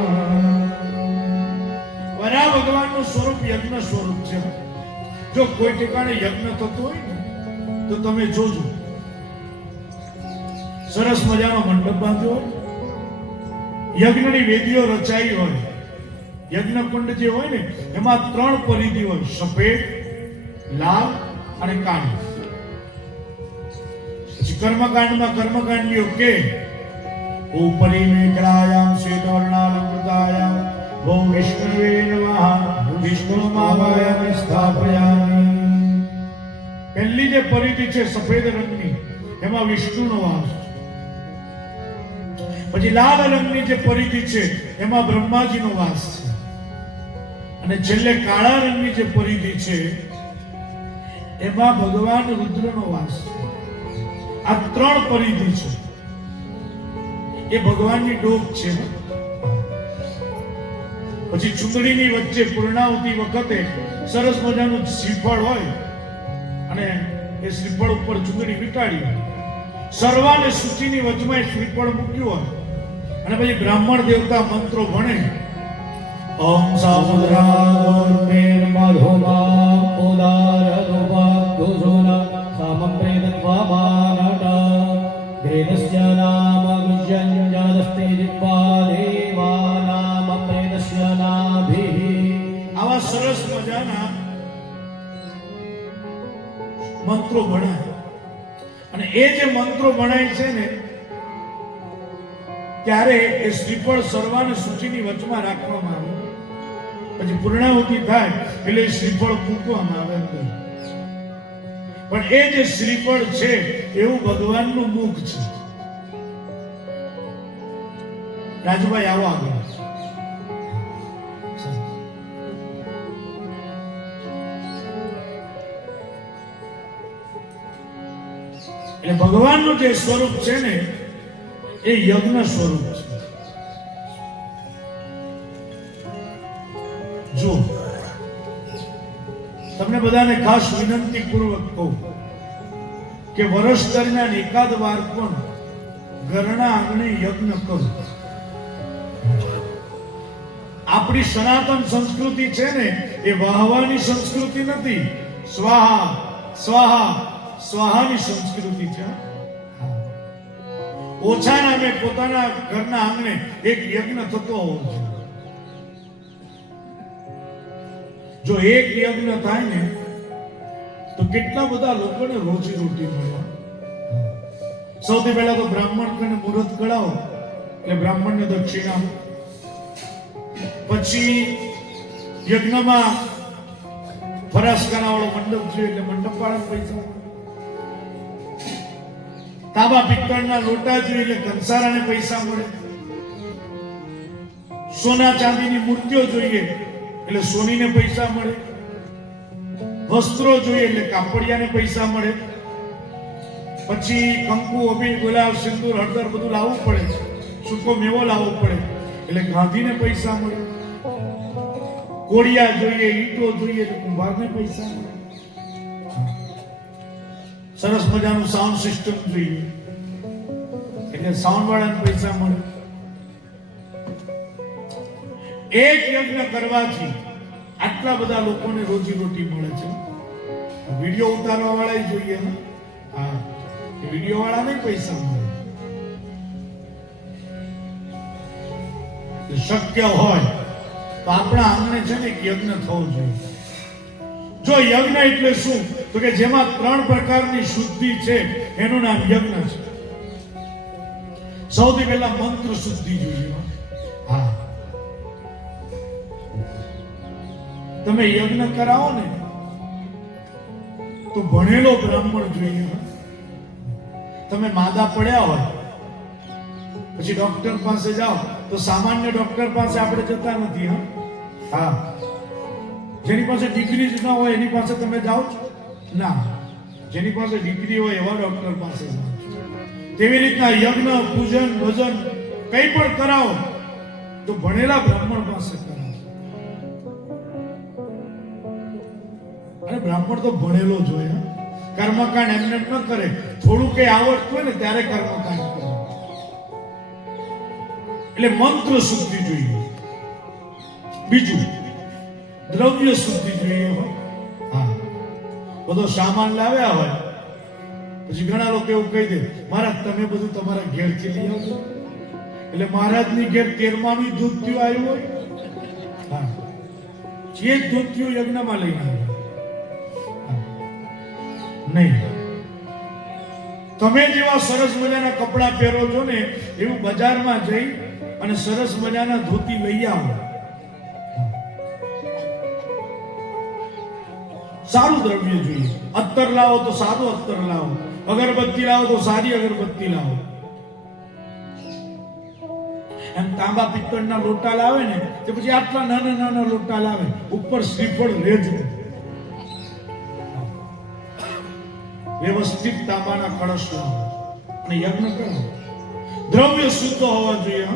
વરા ભગવાનનું સ્વરૂપ યજ્ઞ સ્વરૂપ છે. જો કોઈ ઠેકાણે યજ્ઞ થતો હોય ને તો તમે જોજો, સરસ મજાનો મંડપ બાંધ્યો હોય, યજ્ઞની વેદીઓ રચાઈ હોય, યજ્ઞ કુંડ જે હોય ને એમાં 3 પરિધિ હોય, સફેદ, લાલ અને કાળી. કર્મકાંડમાં કર્મકાંડીઓ કે ઉપરી મેઘલાયામ શ્વેતવર્ણાલંકૃતાયામ ઓમ વિષ્ણવે નમઃ વિષ્ણુમાવાયામ સ્થાપયામિ. પહેલી જે પરિધિ છે સફેદ રંગની, એમાં વિષ્ણુનો વાસ. પછી લાલ રંગની જે પરિધિ છે એમાં બ્રહ્માજીનો વાસ છે. અને છેલ્લે કાળા રંગની જે પરિધિ છે એમાં ભગવાન રુદ્રનો વાસ છે. આ 3 પરિધિ છે એ ભગવાનની ડોક છે. પછી ચૂંદડીની વચ્ચે પૂર્ણાહુતિ વખતે સરસ મજાનું શ્રીફળ હોય અને એ શ્રીફળ ઉપર ચૂંદડી વીંટાળી હોય, સર્વાને સૂચિની વચમાં શ્રીફળ મૂક્યું હોય અને પછી બ્રાહ્મણ દેવતા મંત્રો ભણે. ઓમ સામુદ્રાદોર્મેર્મધુમા ઉદારદુપાદુષુના સામપ્રેતત્વમાનટા વેદસ્ય નામ ગુજ્યંજનસ્તે દિત્વા દેવા નામ પ્રેતસ્ય નાભિઃ. આવા સરસ મજાના મંત્રો ભણાય. અને એ જે મંત્રો ભણાય છે ને ત્યારે એ શ્રીફળ સર્વાને સૂચિની વચમાં રાખવામાં આવે. પછી પૂર્ણાહુતિ થાય એટલે શ્રીફળ મૂકવામાં આવે અંદર. પણ એ જે શ્રીફળ છે એવું ભગવાનનું મુખ છે. રાજુભાઈ આવો આગળ. એટલે ભગવાનનું જે સ્વરૂપ છે ને એ યજ્ઞ સ્વરૂપ છે. જો તમને બધાને ખાસ વિનંતી પૂર્વક કહું કે વર્ષ દરમિયાન એકાદ વાર પણ ઘરના આંગણે યજ્ઞ કરો. આપણી સનાતન સંસ્કૃતિ છે ને એ વાહવાની સંસ્કૃતિ નથી, સ્વાહા સ્વાહા સ્વાહાની સંસ્કૃતિ છે. ઓછા નામે પોતાના ઘરના આંગણે એક યજ્ઞ થતો હોવો જોઈએ. જો એક યજ્ઞ થાય ને તો કેટલા બધા લોકોને રોજી રોટી મળે. સૌથી પહેલા તો બ્રાહ્મણ કને મુહૂર્ત કરાવો એટલે બ્રાહ્મણને દક્ષિણા. પછી યજ્ઞમાં ફરાસખાના વાળો મંડપ જોઈએ એટલે મંડપ વાળા પૈસા. તાંબા પિત્તળના લોટા જોઈએ એટલે કંસારાને પૈસા મળે. સોના ચાંદીની મૂર્તિઓ જોઈએ એટલે સોનીને પૈસા મળે. વસ્ત્રો જોઈએ એટલે કાપડિયાને પૈસા મળે. પછી કંકુ, અબીર, ગુલાબ, સિંદૂર, હળદર બધું લાવવું પડે. સૂકો મેવો લાવવો પડે એટલે ગાંધીને પૈસા મળે. કોડિયા જોઈએ, ઈંટો જોઈએ એટલે કુંભારને પૈસા મળે. સરસ મજાનું સાઉન્ડ સિસ્ટમ જોઈએ એટલે સાઉન્ડ વાળાને પૈસા મળે. એક યજ્ઞ કરવાથી આટલા બધા લોકોને રોજી રોટી મળે છે. વિડીયો ઉતારવા વાળા જોઈએ ને, હા, વિડીયો વાળાને પૈસા મળે. શક્ય હોય તો આપણા આંગણે છે ને એક યજ્ઞ થવો જોઈએ. જો યજ્ઞ એટલે શું તો કે જેમાં 3 પ્રકારની શુદ્ધિ છે એનું નામ યજ્ઞ છે. સૌથી પહેલા મંત્ર શુદ્ધિ જોઈએ. હા, તમે યજ્ઞ કરાવો ને તો ભણેલો બ્રાહ્મણ જોઈએ. તમે માદા પડ્યા હોય પછી ડોક્ટર પાસે જાઓ તો સામાન્ય ડોક્ટર પાસે આપણે જતા નથી. હા, જેની પાસે ડિગ્રી જ ના હોય એની પાસે તમે જાઓ છો ના, જેની પાસે ડિગ્રી હોય એવા ડોક્ટર પાસે જાઓ છો. તેવી રીતના યજ્ઞ, પૂજન, ભજન કંઈ પણ કરાવો તો ભણેલા બ્રાહ્મણ પાસે કરાવો. અને બ્રાહ્મણ તો ભણેલો જ હોય, કર્મકાંડ એમને એમ ન કરે. થોડું કઈ આવડતું હોય ને ત્યારે કર્મકાંડ કરે. એટલે મંત્ર શુદ્ધિ જોઈએ. બીજું દ્રવ્ય શુદ્ધિ જોઈએ. હા, બધો સામાન લાવ્યા હોય પછી ઘણા લોકો એવું કહી દે, મહારાજ તમે બધું તમારા ઘેરથી લઈ આવજો. એટલે મહારાજની ઘેર 13માનું દૂધ થયું આવ્યું હોય. હા, જે દૂધ થયું યજ્ઞમાં લઈને આવ્યા નહીં. તમે જેવા સરસ મજાના કપડા પહેરો છો ને એવું બજારમાં જઈ અને સરસ મજાના ધોતી લઈ આવો. સારું દ્રવ્ય જોઈએ. અત્તર લાવો તો સારું અત્તર લાવો, અગરબત્તી લાવો તો સારી અગરબત્તી લાવો. એમ તાંબા પિત્તળના લોટા લાવે ને તે પછી આટલા નાના નાના લોટા લાવે, ઉપર શ્રીફળ રેજ વ્યવસ્થિત તાંબાના કળશ લાવો અને યજ્ઞ કરો. દ્રવ્ય શુદ્ધ હોવા જોઈએ.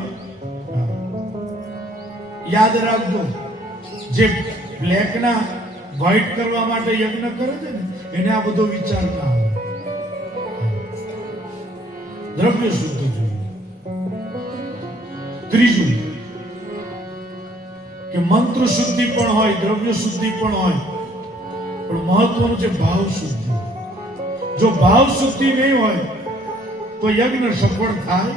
યાદ રાખજો, જે બ્લેક ના વ્હાઇટ કરવા માટે યજ્ઞ કરે છે ને એને આ બધો વિચાર ના આવે. દ્રવ્ય શુદ્ધ જોઈએ. ત્રીજું કે મંત્ર શુદ્ધિ પણ હોય, દ્રવ્ય શુદ્ધિ પણ હોય, પણ મહત્વનું છે ભાવ શુદ્ધિ. જો ભાવ શુદ્ધિ નહીં હોય તો યજ્ઞ સફળ થાય.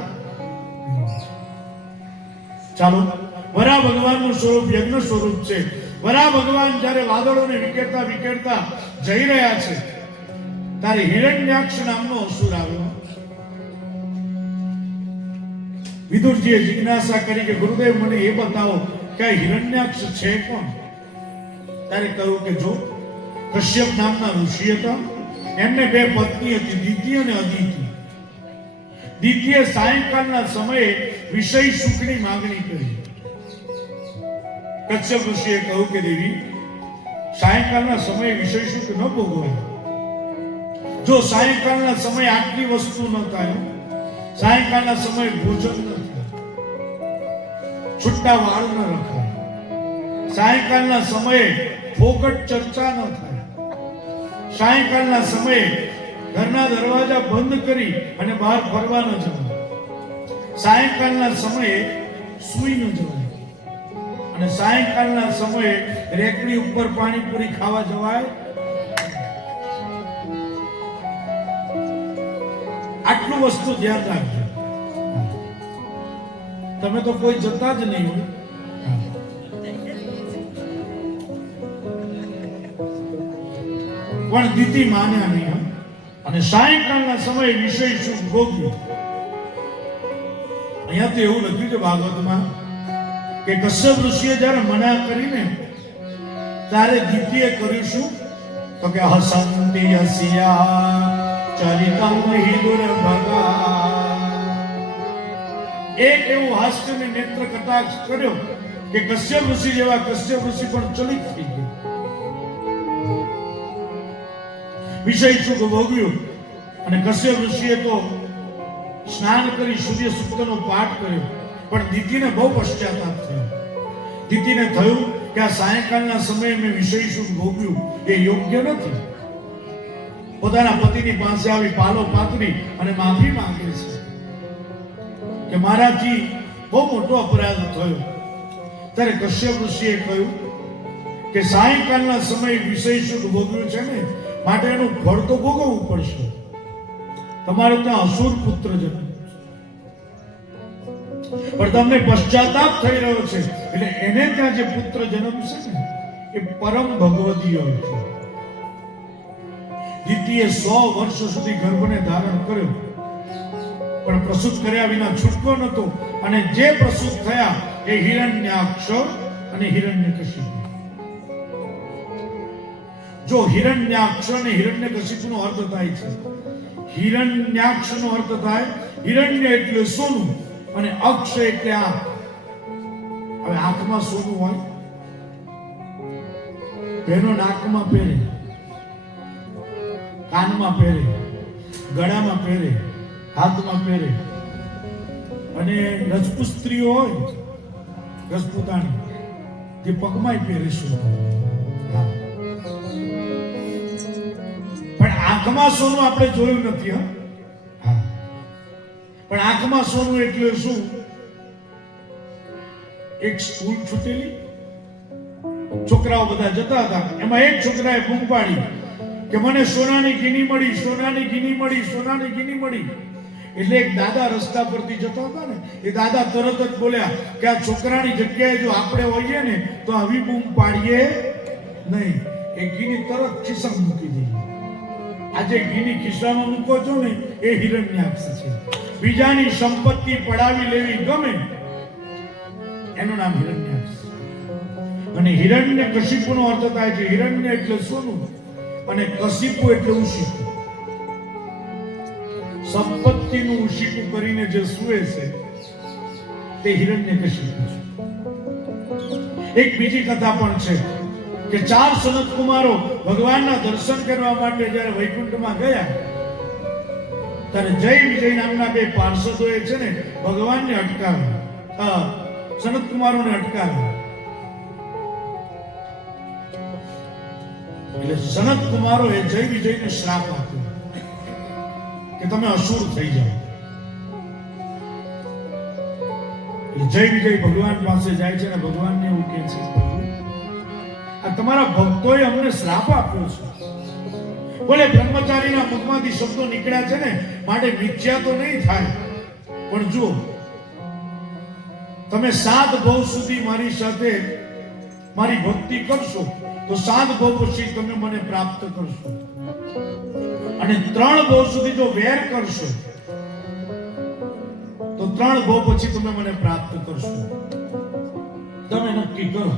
ચાલો, વરા ભગવાનનું સ્વરૂપ યજ્ઞ સ્વરૂપ છે. વરા ભગવાન જ્યારે વાદળોને વિખેરતા વિખેરતા જઈ રહ્યા છે ત્યારે હિરણ્યાક્ષ નામનો અસુર આવ્યો. વિદુરજીએ જિજ્ઞાસા કરી કે ગુરુદેવ મને એ બતાવો કે આ હિરણ્યાક્ષ છે કોણ? ત્યારે કહ્યું કે જો કશ્યપ નામના ઋષિ હતા, એમને 2 પત્ની હતી, દિતિ અને અદિતિ. દિતિએ સાયંકાળના સમયે વિષય સુખની માંગણી કરી. કશ્યપ ઋષિએ કહ્યું કે દેવી, સાયંકાળના સમયે વિષય સુખ ન ભોગવાય. જો સાયંકાળના સમયે આટલી વસ્તુ ન થાય, સાયંકાળના સમયે ભોજન ન થાય, છૂટા વાળ ન રખાય, સાયંકાળના સમયે ફોકટ ચર્ચા ન થાય, સાયંકાળના સમયે ઘરના દરવાજા બંધ કરી અને બહાર ફરવા ન જવાય, સાયંકાળના સમયે સૂઈ ન જવાય, અને સાયંકાળના સમયે રેકડી ઉપર પાણીપુરી ખાવા જવાય. આટલું વસ્તુ ધ્યાન રાખજો. તમે તો કોઈ જતા જ નહીં હોય. પણ દિતિ માન્યા નહીં અને સાયંકાળના સમયે વિષય સુખ ભોગ્યું. અહીંયા તો એવું લખ્યું છે ભાગવતમાં કે કશ્યપ ઋષિએ જ્યારે મના કરીને ત્યારે દિતિએ કર્યું શું? તો કે હસંતિ યસ્યા ચરિતમ હિ દુર્ભગા. એક એવું હાસ્ય ને નેત્ર કટાક્ષ કર્યો કે કશ્યપ ઋષિ જેવા કશ્યપ ઋષિ પણ ચલિત થઈ ગયા. વિષય સુખ ભોગ્યું અને કશ્યપ ઋષિએ તો સ્નાન કરી સૂર્ય સૂક્તનો પાઠ કર્યો. પણ દિતિને બહુ પશ્ચાતાપ થયો. દિતિને થયું કે આ સાયંકાળના સમયે મેં વિષય સુખ ભોગ્યું એ યોગ્ય નથી. પોતાના પતિની પાસે આવી પાલો પાથરી અને માફી માંગે છે કે મારાથી બહુ મોટો અપરાધ થયો. ત્યારે કશ્યપ ઋષિએ કહ્યું કે સાયંકાળના સમયે વિષય સુખ ભોગવ્યું છે ને, માટે એનું ફળ તો ભોગવવું પડશે. તમારે ત્યાં અસુર પુત્ર જન્મ પણ તમને પશ્ચાતાપ થઈ રહ્યો છે એટલે એને ત્યાં જે પુત્ર જન્મ છે ને એ પરમ ભગવદીય છે. દિતિએ 100 વર્ષ સુધી ગર્ભને ધારણ કર્યો પણ પ્રસૂત કર્યા વિના છૂટકો નતો. અને જે પ્રસૂત થયા એ હિરણ્યાક્ષ અને હિરણ્યકશિપુ. જો હિરણ્યાક્ષ અને હિરણ્યકશિપુનો અર્થ થાય છે, હિરણ્યાક્ષનો અર્થ થાય હિરણ્ય એટલે સોનું અને અક્ષ એટલે આંખ. હવે આંખમાં સોનું હોય, બહેનો નાકમાં પહેરે, કાનમાં પહેરે, ગળામાં પહેરે, હાથમાં પહેરે. અને રજપૂત સ્ત્રીઓ હોય, રજપૂતાણી, તે પગમાંય પહેરે સોનું. પણ આંખ આંખમાં સોનું આપણે જોયું નથી. હા, પણ આંખમાં સોનું એટલે શું? એક સ્કૂલ છૂટેલી, છોકરાઓ બધા જતા હતા, એમાં એક છોકરાએ બૂમ પાડી કે મને સોનાની ગીની મળી, સોનાની ગીની મળી, સોનાની ગીની મળી. એટલે એક દાદા રસ્તા પરથી જતા હતા ને, એ દાદા તરત જ બોલ્યા કે આ છોકરાની જગ્યાએ જો આપણે હોઈએ ને તો આવી બૂમ પાડીએ નહીં. એ ગીની તરત ખિસ્સામાં મૂકી દઈએ. આજે ગીની ખિસ્સામાં મૂકો છો ને એ હિરણ્યાક્ષ છે. બીજાની સંપત્તિ પડાવી લેવી ગમે, એનું નામ હિરણ્યાક્ષ. અને હિરણ્ય કશિપુનો અર્થ થાય છે, હિરણ્ય એટલે સોનું અને કશિપુ એટલે ઉશીકુ. સંપત્તિનું ઉશીકુ કરીને જે સૂવે છે તે હિરણ્ય કશિપુ છે. એક બીજી કથા પણ છે કે 4 સનત કુમારો ભગવાનના દર્શન કરવા માટે જ્યારે વૈકુંઠમાં ગયા ત્યારે જય વિજય નામના 2 પાર્ષદોએ છે ને ભગવાનને અટકાવ્યા, સનત કુમારોને અટકાવ્યા. એટલે સનત કુમારોએ જય વિજયને શ્રાપ આપ્યો કે તમે અસુર થઈ જાઓ. જય વિજય ભગવાન પાસે જાય છે ને ભગવાનને એવું કહે છે, આ તમારા ભક્તોએ અમને શ્રાપ આપ્યો છે. બોલે બ્રહ્મચારીના મુખમાંથી શબ્દો નીકળ્યા છે ને માટે મિથ્યા તો નહીં થાય, પણ જો તમે 7 ભવ સુધી મારી સાથે મારી ભક્તિ કરશો તો 7 ભવ પછી તમે મને પ્રાપ્ત કરશો, અને 3 ભવ સુધી જો વેર કરશો તો 3 ભવ પછી તમે મને પ્રાપ્ત કરશો. તમે નક્કી કરો.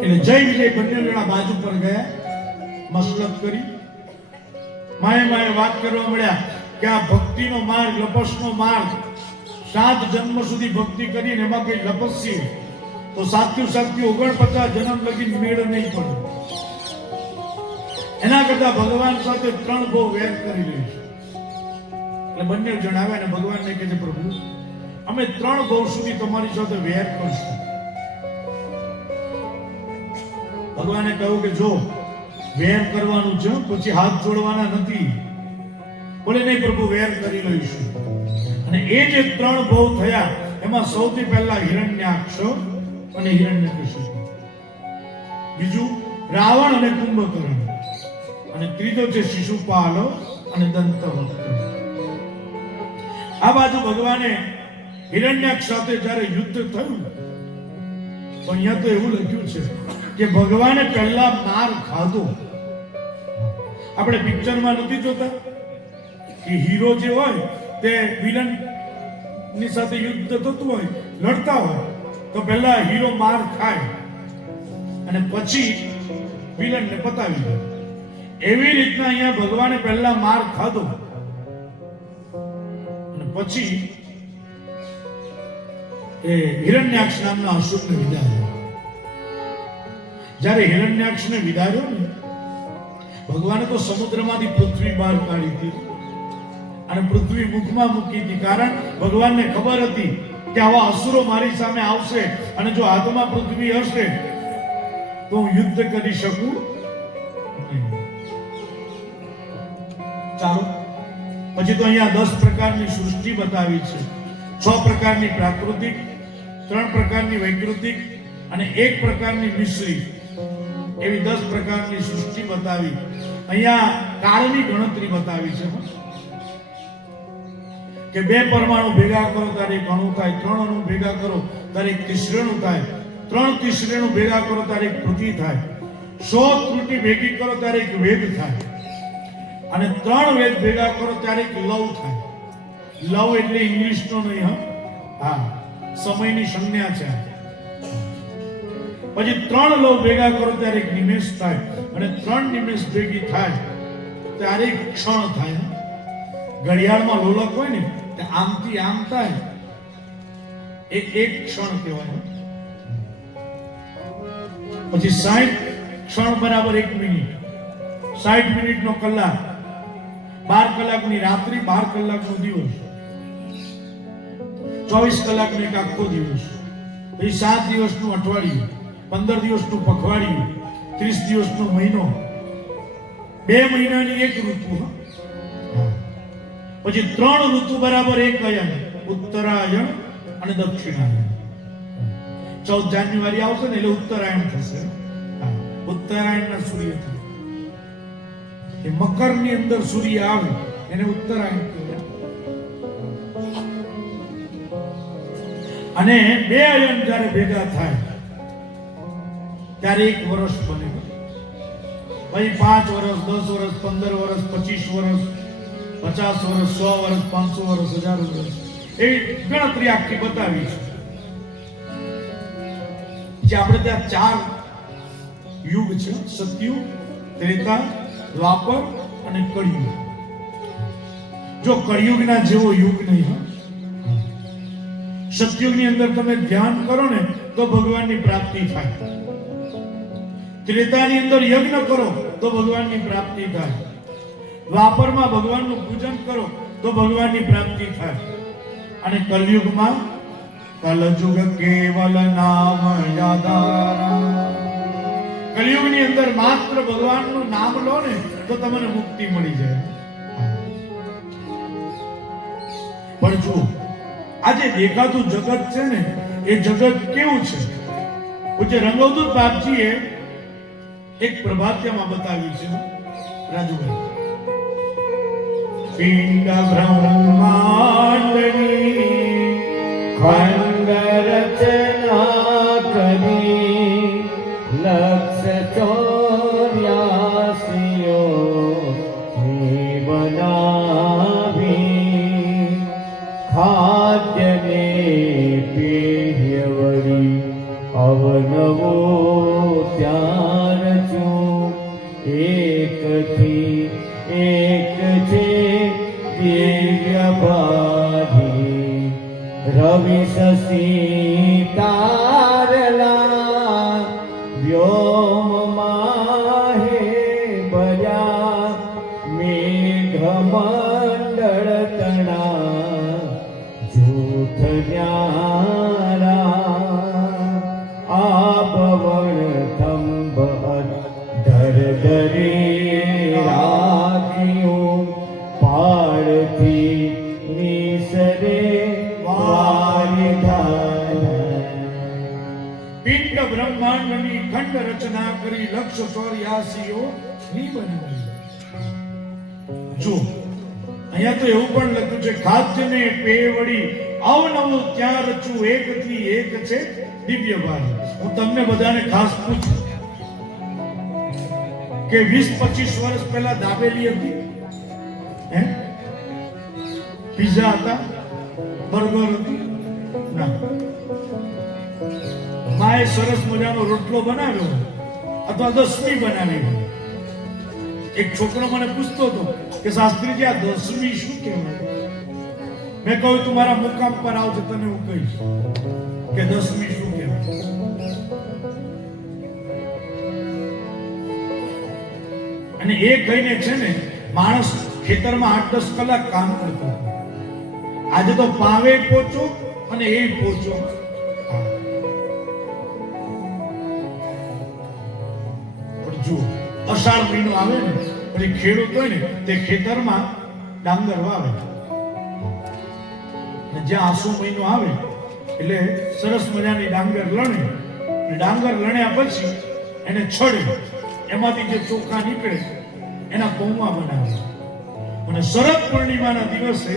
એટલે જય વિજય બંને જણા બાજુ પર ગયા, મસલત કરી, માએ વાત કરવા મળ્યા કે આ ભક્તિનો માર્ગ, લપસનો માર્ગ, 7 જન્મ સુધી ભક્તિ કરીને એમાં કઈ લપસી તો 7 49 જન્મ લગી મેળ નહીં પડે. એના કરતા ભગવાન સાથે 3 ભવ વેર કરી લઈશું. એટલે બંને જણાવ્યા અને ભગવાનને કહે છે, પ્રભુ અમે 3 ભવ સુધી તમારી સાથે વેર કરશું. ભગવાને કહ્યું કે જો વેર કરવાનું છે પછી હાથ જોડવાના નથી. બોલે નહીં પ્રભુ, વેર કરી લઈશું. અને એ જે 3 ભવ થયા એમાં સૌથી પહેલા હિરણ્યાક્ષ અને હિરણ્યકશિપુ, બીજું રાવણ અને કુંભકર્ણ, અને ત્રીજો છે શિશુપાલ અને દંતવક્ર. આ બાજુ ભગવાને હિરણ્યાક્ષ સાથે જ્યારે યુદ્ધ થયું, પણ અહીંયા તો એવું લખ્યું છે કે ભગવાને પહેલા માર ખાધો. આપણે પિક્ચરમાં નથી જોતા કે હીરો જે હોય તે વિલન ની સાથે યુદ્ધ થતું હોય, લડતા હોય તો પહેલા હીરો માર ખાય અને પછી વિલન ને પતાવી દે. એવી રીતના અહીંયા ભગવાને પહેલા માર ખાધો અને પછી એ હિરણ્યાક્ષ નામના અસુરને વિદાર્યો. જ્યારે હિરણ્યાક્ષને વિદાર્યો ને, ભગવાને તો સમુદ્રમાંથી પૃથ્વી બહાર કાઢી હતી અને પૃથ્વી મુખમાં મૂકી હતી. કારણ ભગવાનને ખબર હતી કે આવા અસુરો મારી સામે આવશે અને જો હાથમાં પૃથ્વી હશે તો હું યુદ્ધ કરી શકું નહીં. ચાલો, પછી તો અહીંયા 10 પ્રકારની સૃષ્ટિ બતાવી છે. 6 પ્રકારની પ્રાકૃતિક, 3 પ્રકારની વૈકૃતિક અને 1 પ્રકારની મિશ્રી, એવી 10 પ્રકારની સૃષ્ટિ બતાવી. અહીંયા કાળની ગણતરી બતાવી છે કે 2 પરમાણુ ભેગા કરો ત્યારે 1 અણુ થાય, 3 અણુ ભેગા કરો ત્યારે 1 ત્રિશ્રેણુ થાય, 3 ત્રિશ્રેણુ ભેગા કરો ત્યારે 1 ત્રુટિ થાય, 100 ત્રુટિ ભેગી કરો ત્યારે 1 વેદ થાય, અને 3 વેદ ભેગા કરો ત્યારે 1 લવ થાય. લવ એટલે ઇંગ્લિશનો નહીં, હા, સમયની સંજ્ઞા છે. પછી 3 લવ ભેગા કરો ત્યારે 1 નિમેષ થાય, અને 3 નિમેષ ભેગી થાય ત્યારે 1 ક્ષણ થાય. ઘડિયાળમાં લોલક હોય ને તે આમથી આમ થાય, એ 1 ક્ષણ કહેવાય. પછી 60 ક્ષણ બરાબર 1 મિનિટ, 60 મિનિટનો કલાક, 12 કલાકની રાત્રિ, 12 કલાકનો દિવસ, 24 કલાકનો એક આખો દિવસ, પછી 7 દિવસનું અઠવાડિયું, 15 દિવસનું પખવાડિયું, 30 દિવસનો મહિનો, 2 મહિનાની એક ઋતુ. પછી 3 ઋતુ બરાબર એક અયન, ઉત્તરાયણ અને દક્ષિણાયણ. 14 જાન્યુઆરી આવશે ને એટલે ઉત્તરાયણ થશે. ઉત્તરાયણના સૂર્ય થાય. એ મકરની અંદર સૂર્ય આવે એને ઉત્તરાયણ કહેવાય. અને 2 અયન જ્યારે ભેગા થાય ત્યારે એક વર્ષ બને. ભાઈ 5 વર્ષ, 10 વર્ષ, 15 વર્ષ, 25 વર્ષ, 50 વર્ષ, 100 વર્ષ, 500 વર્ષ, 1000 વર્ષ એવી ગણતરી આખી બતાવી છે. જે આપણે ત્યાં 4 યુગ છે: સતયુગ, ત્રેતા, દ્વાપર અને કળિયુગ. જો કળિયુગના જેવો યુગ નહીં. સતયુગની અંદર તમે ધ્યાન કરો ને તો ભગવાનની પ્રાપ્તિ થાય. ત્રેતાની અંદર યજ્ઞ કરો તો ભગવાનની પ્રાપ્તિ થાય. દ્વાપરમાં ભગવાનનું પૂજન કરો તો ભગવાનની પ્રાપ્તિ થાય. અને કલયુગમાં કલયુગ કેવલ નામ યાદારા. કલયુગની અંદર માત્ર ભગવાનનું નામ લો ને તો તમને મુક્તિ મળી જાય. પણ જો આજે દેખાતું જગત છે ને એ જગત કેવું છે? પૂજ્ય રંગવદૂત બાપજીએ એક પ્રભાત્યમાં બતાવ્યું છે. રાજુભાઈ, પિંડ બ્રહ્માંડની ખંડ રચના કરી લક્ષ 84 બનાવી ખાદ્યને પેહ્યવરી અવનવો ત્યાર છું એકથી એક છે દિવ્ય બાધી રવિ શશી તારલા વ્યોમ માહે ભર્યા મેઘ મંડળ તણા જૂથ ન્યારા આભવણ થંભ ધર ધરી રાખ્યું પાડથી નિસરે પિંડ બ્રહ્માંડની ખંડ રચના કરી લક્ષ 84 ની બનાવી. જો અહીંયા તો એવું પણ લખ્યું છે: ખાદ્યને પેવડી અવનવું ત્યાં રચું એકથી એક છે દિવ્ય બારી. હું તમને બધાને ખાસ પૂછું કે 20-25 વર્ષ પહેલા દાબેલી હતી? હે? પિઝા હતા? બર્ગર હતી? ના. માએ સરસ મજાનો રોટલો બનાવ્યો અથવા દસમી બનાવી. એક છોકરો મને પૂછતો હતો કે શાસ્ત્રીજી આ દસમી શું કહેવાય? મેં કહ્યું તું મારા મુકામ પર આવજો તને હું કહીશ કે દસમી શું કહેવાય. અને એ કહીને છે ને માણસ ખેતરમાં 8-10 કલાક કામ કરતો. આજે તો પાવે પહોંચો અને એ પહોંચો. જો અષાઢ મહિનો આવે ને પછી ખેડૂત હોય ને તે ખેતરમાં ડાંગર વાવે. જ્યાં આસો મહિનો આવે એટલે સરસ મજાની ડાંગર લણે. ડાંગર લણ્યા પછી એને છડે, એમાંથી જે ચોખા નીકળે એના પૌવા બનાવે. અને શરદ પૂર્ણિમાના દિવસે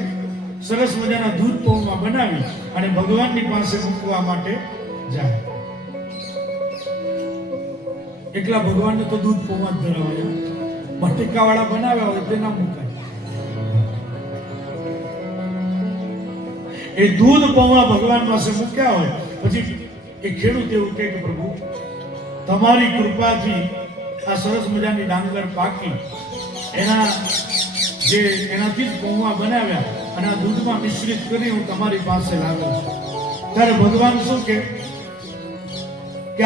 સરસ મજાના દૂધ પૌવા બનાવી અને ભગવાનની પાસે મૂકવા માટે જાય. એકલા ભગવાનને તો દૂધ પૌવા જ ધરાવાય. બટેકા વાળા બનાવ્યા હોય તે ના મુકાય. એ દૂધ પૌવા ભગવાન પાસે મૂક્યા હોય પછી એ ખેડૂત એવું કહે કે પ્રભુ તમારી કૃપાથી આ સરસ મજાની ડાંગર પાકી એનાથી જ પૌવા બનાવ્યા અને આ દૂધમાં મિશ્રિત કરી હું તમારી પાસે લાવ્યો છું. ત્યારે ભગવાન શું કે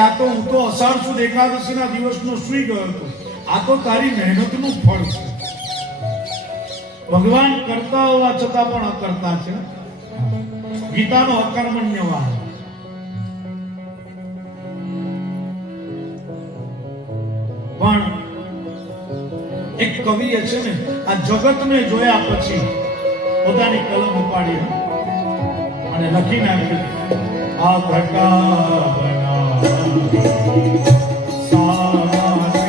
આ તો હું તો અષાઢ સુદ એકાદશીના દિવસનો સુઈ ગયો હતો. આ તો તારી મહેનતનું ફળ છે. ભગવાન કરતા હોવા છતાં પણ અકર્તા છે. ગીતાનો અકર્મણ્યવાદ. પણ એક કવિએ છે ને આ જગતને જોયા પછી પોતાની કલમ ઉપાડી અને લખી નાખ્યું, આ ઘટા બનાવી સામાને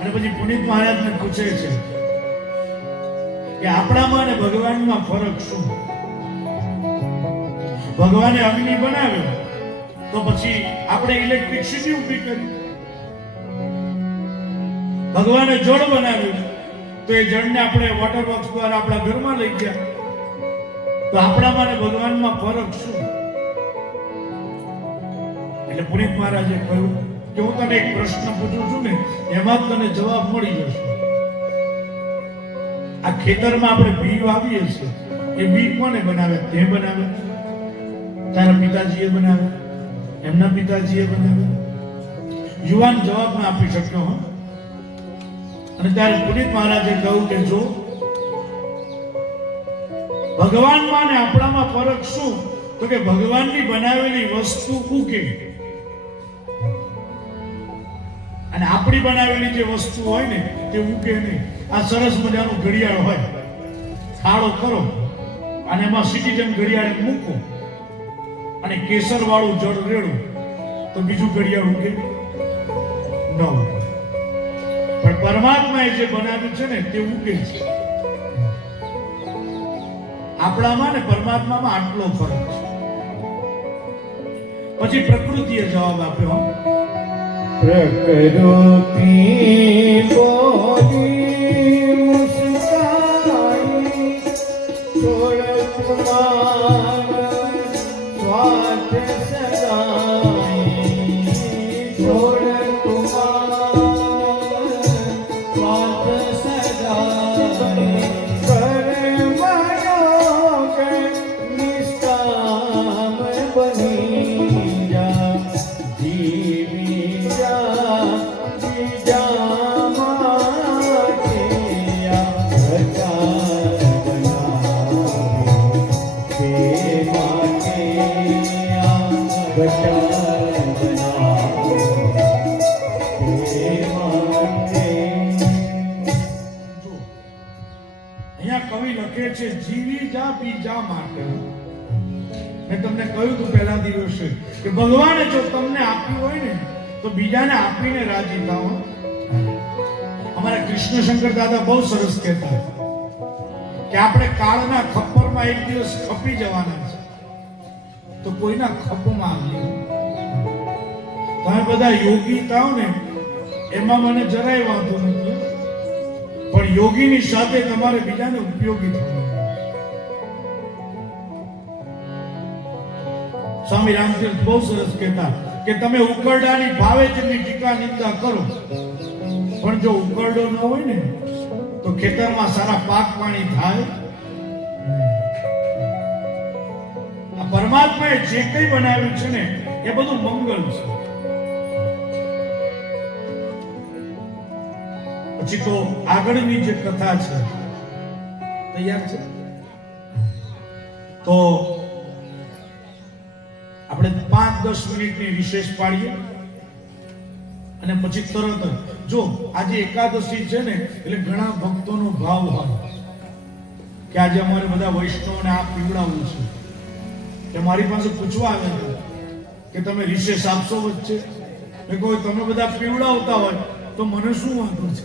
અને પછી પુનિત મહારાજને પૂછે છે કે આપણામાં અને ભગવાનમાં ફરક શું? ભગવાને અગ્નિ બનાવ્યો તો પછી આપણે ઇલેક્ટ્રિસિટી ઊભી કરી. ભગવાને જળ બનાવ્યું તો એ જળને આપણે વોટર બોક્સ દ્વારા આપણા ઘરમાં લઈ ગયા. તો આપણામાં અને ભગવાનમાં ફરક શું? એટલે પુનિત મહારાજે કહ્યું કે હું તને એક પ્રશ્ન પૂછું છું ને એમાં તને જવાબ મળી જશે. આ ખેતરમાં આપણે બી વાવીએ છીએ, એ બી કોને બનાવે? તે બનાવે? તારા પિતાજીએ બનાવે? એમના પિતાજીએ બનાવે? યુવાન જવાબ ના આપી શક્યો. અને ત્યારે પુનિત મહારાજે કહ્યું કે જો ભગવાનમાં ને આપણામાં ફરક શું? તો કે ભગવાનની બનાવેલી વસ્તુ ઉકે અને આપણી બનાવેલી જે વસ્તુ હોય ને તે ઉકે નહીં. આ સરસ મજાનું ઘડિયાળ હોય, ખાડો કરો અને એમાં સિટીઝન ઘડિયાળ મૂકો અને કેસર વાળું જળ રેડો તો બીજું ઘડિયાળ ઉકે ન ઉકે. પણ પરમાત્માએ જે બનાવ્યું છે ને તે ઉકે છે. આપણામાં ને પરમાત્મામાં આટલો ફરક છે. પછી પ્રકૃતિએ જવાબ આપ્યો, પ્રકૃતિ બોલી મુસ્કાઈ છોડ કુમાર સ્વાર્થ સદાઈ, છોડ કુમાર સ્વાર્થ સદાઈ, કર્મયો કે નિષ્કામ બની જા, જીવી જા બીજા માટે ઘટા બનાવી, તે માટે ઘટા કવિ લખે છે જીવી જા બીજા માટે. મેં તમને કહ્યું હતું પહેલા દિવસે કે ભગવાને જો તમને આપ્યું હોય ને તો બીજાને આપીને રાજી થાઓ. અમારા કૃષ્ણ શંકર દાદા બહુ સરસ કહેતા કે આપણે કાળના ખપ્પરમાં એક દિવસ ખપી જવાના છે, તો કોઈના ખપમાં આવીએ. તમે બધા યોગી થાઓ ને એમાં મને જરાય વાંધો નથી, પણ યોગીની સાથે તમારે બીજાને ઉપયોગી થવું. સ્વામી રામચંદ્ર બહુ સરસ કહેતા કે તમે ઉકરડાની ભાવે તેની ટીકા નિંદા કરો, પણ જો ઉકરડો ન હોય ને તો ખેતરમાં સારા પાક પાણી થાય. આ પરમાત્માએ જે કંઈ બનાવ્યું છે ને એ બધું મંગળ છે. પછી તો આગળની જે કથા છે, તૈયાર છે? તો આપણે 5-10 મિનિટની રિસેસ પાડીએ અને પછી તરત જો આજે એકાદશી છે ને એટલે ઘણા ભક્તોનો ભાવ હોય કે આજે અમારે બધા વૈષ્ણવને આ પીવડાવવું છે, કે મારી પાસે પૂછવા આવે છે કે તમે રિસેસ આપશો વચ્ચે. મેં કહ્યું તમે બધા પીવડાવતા હોય તો મને શું વાંધો છે?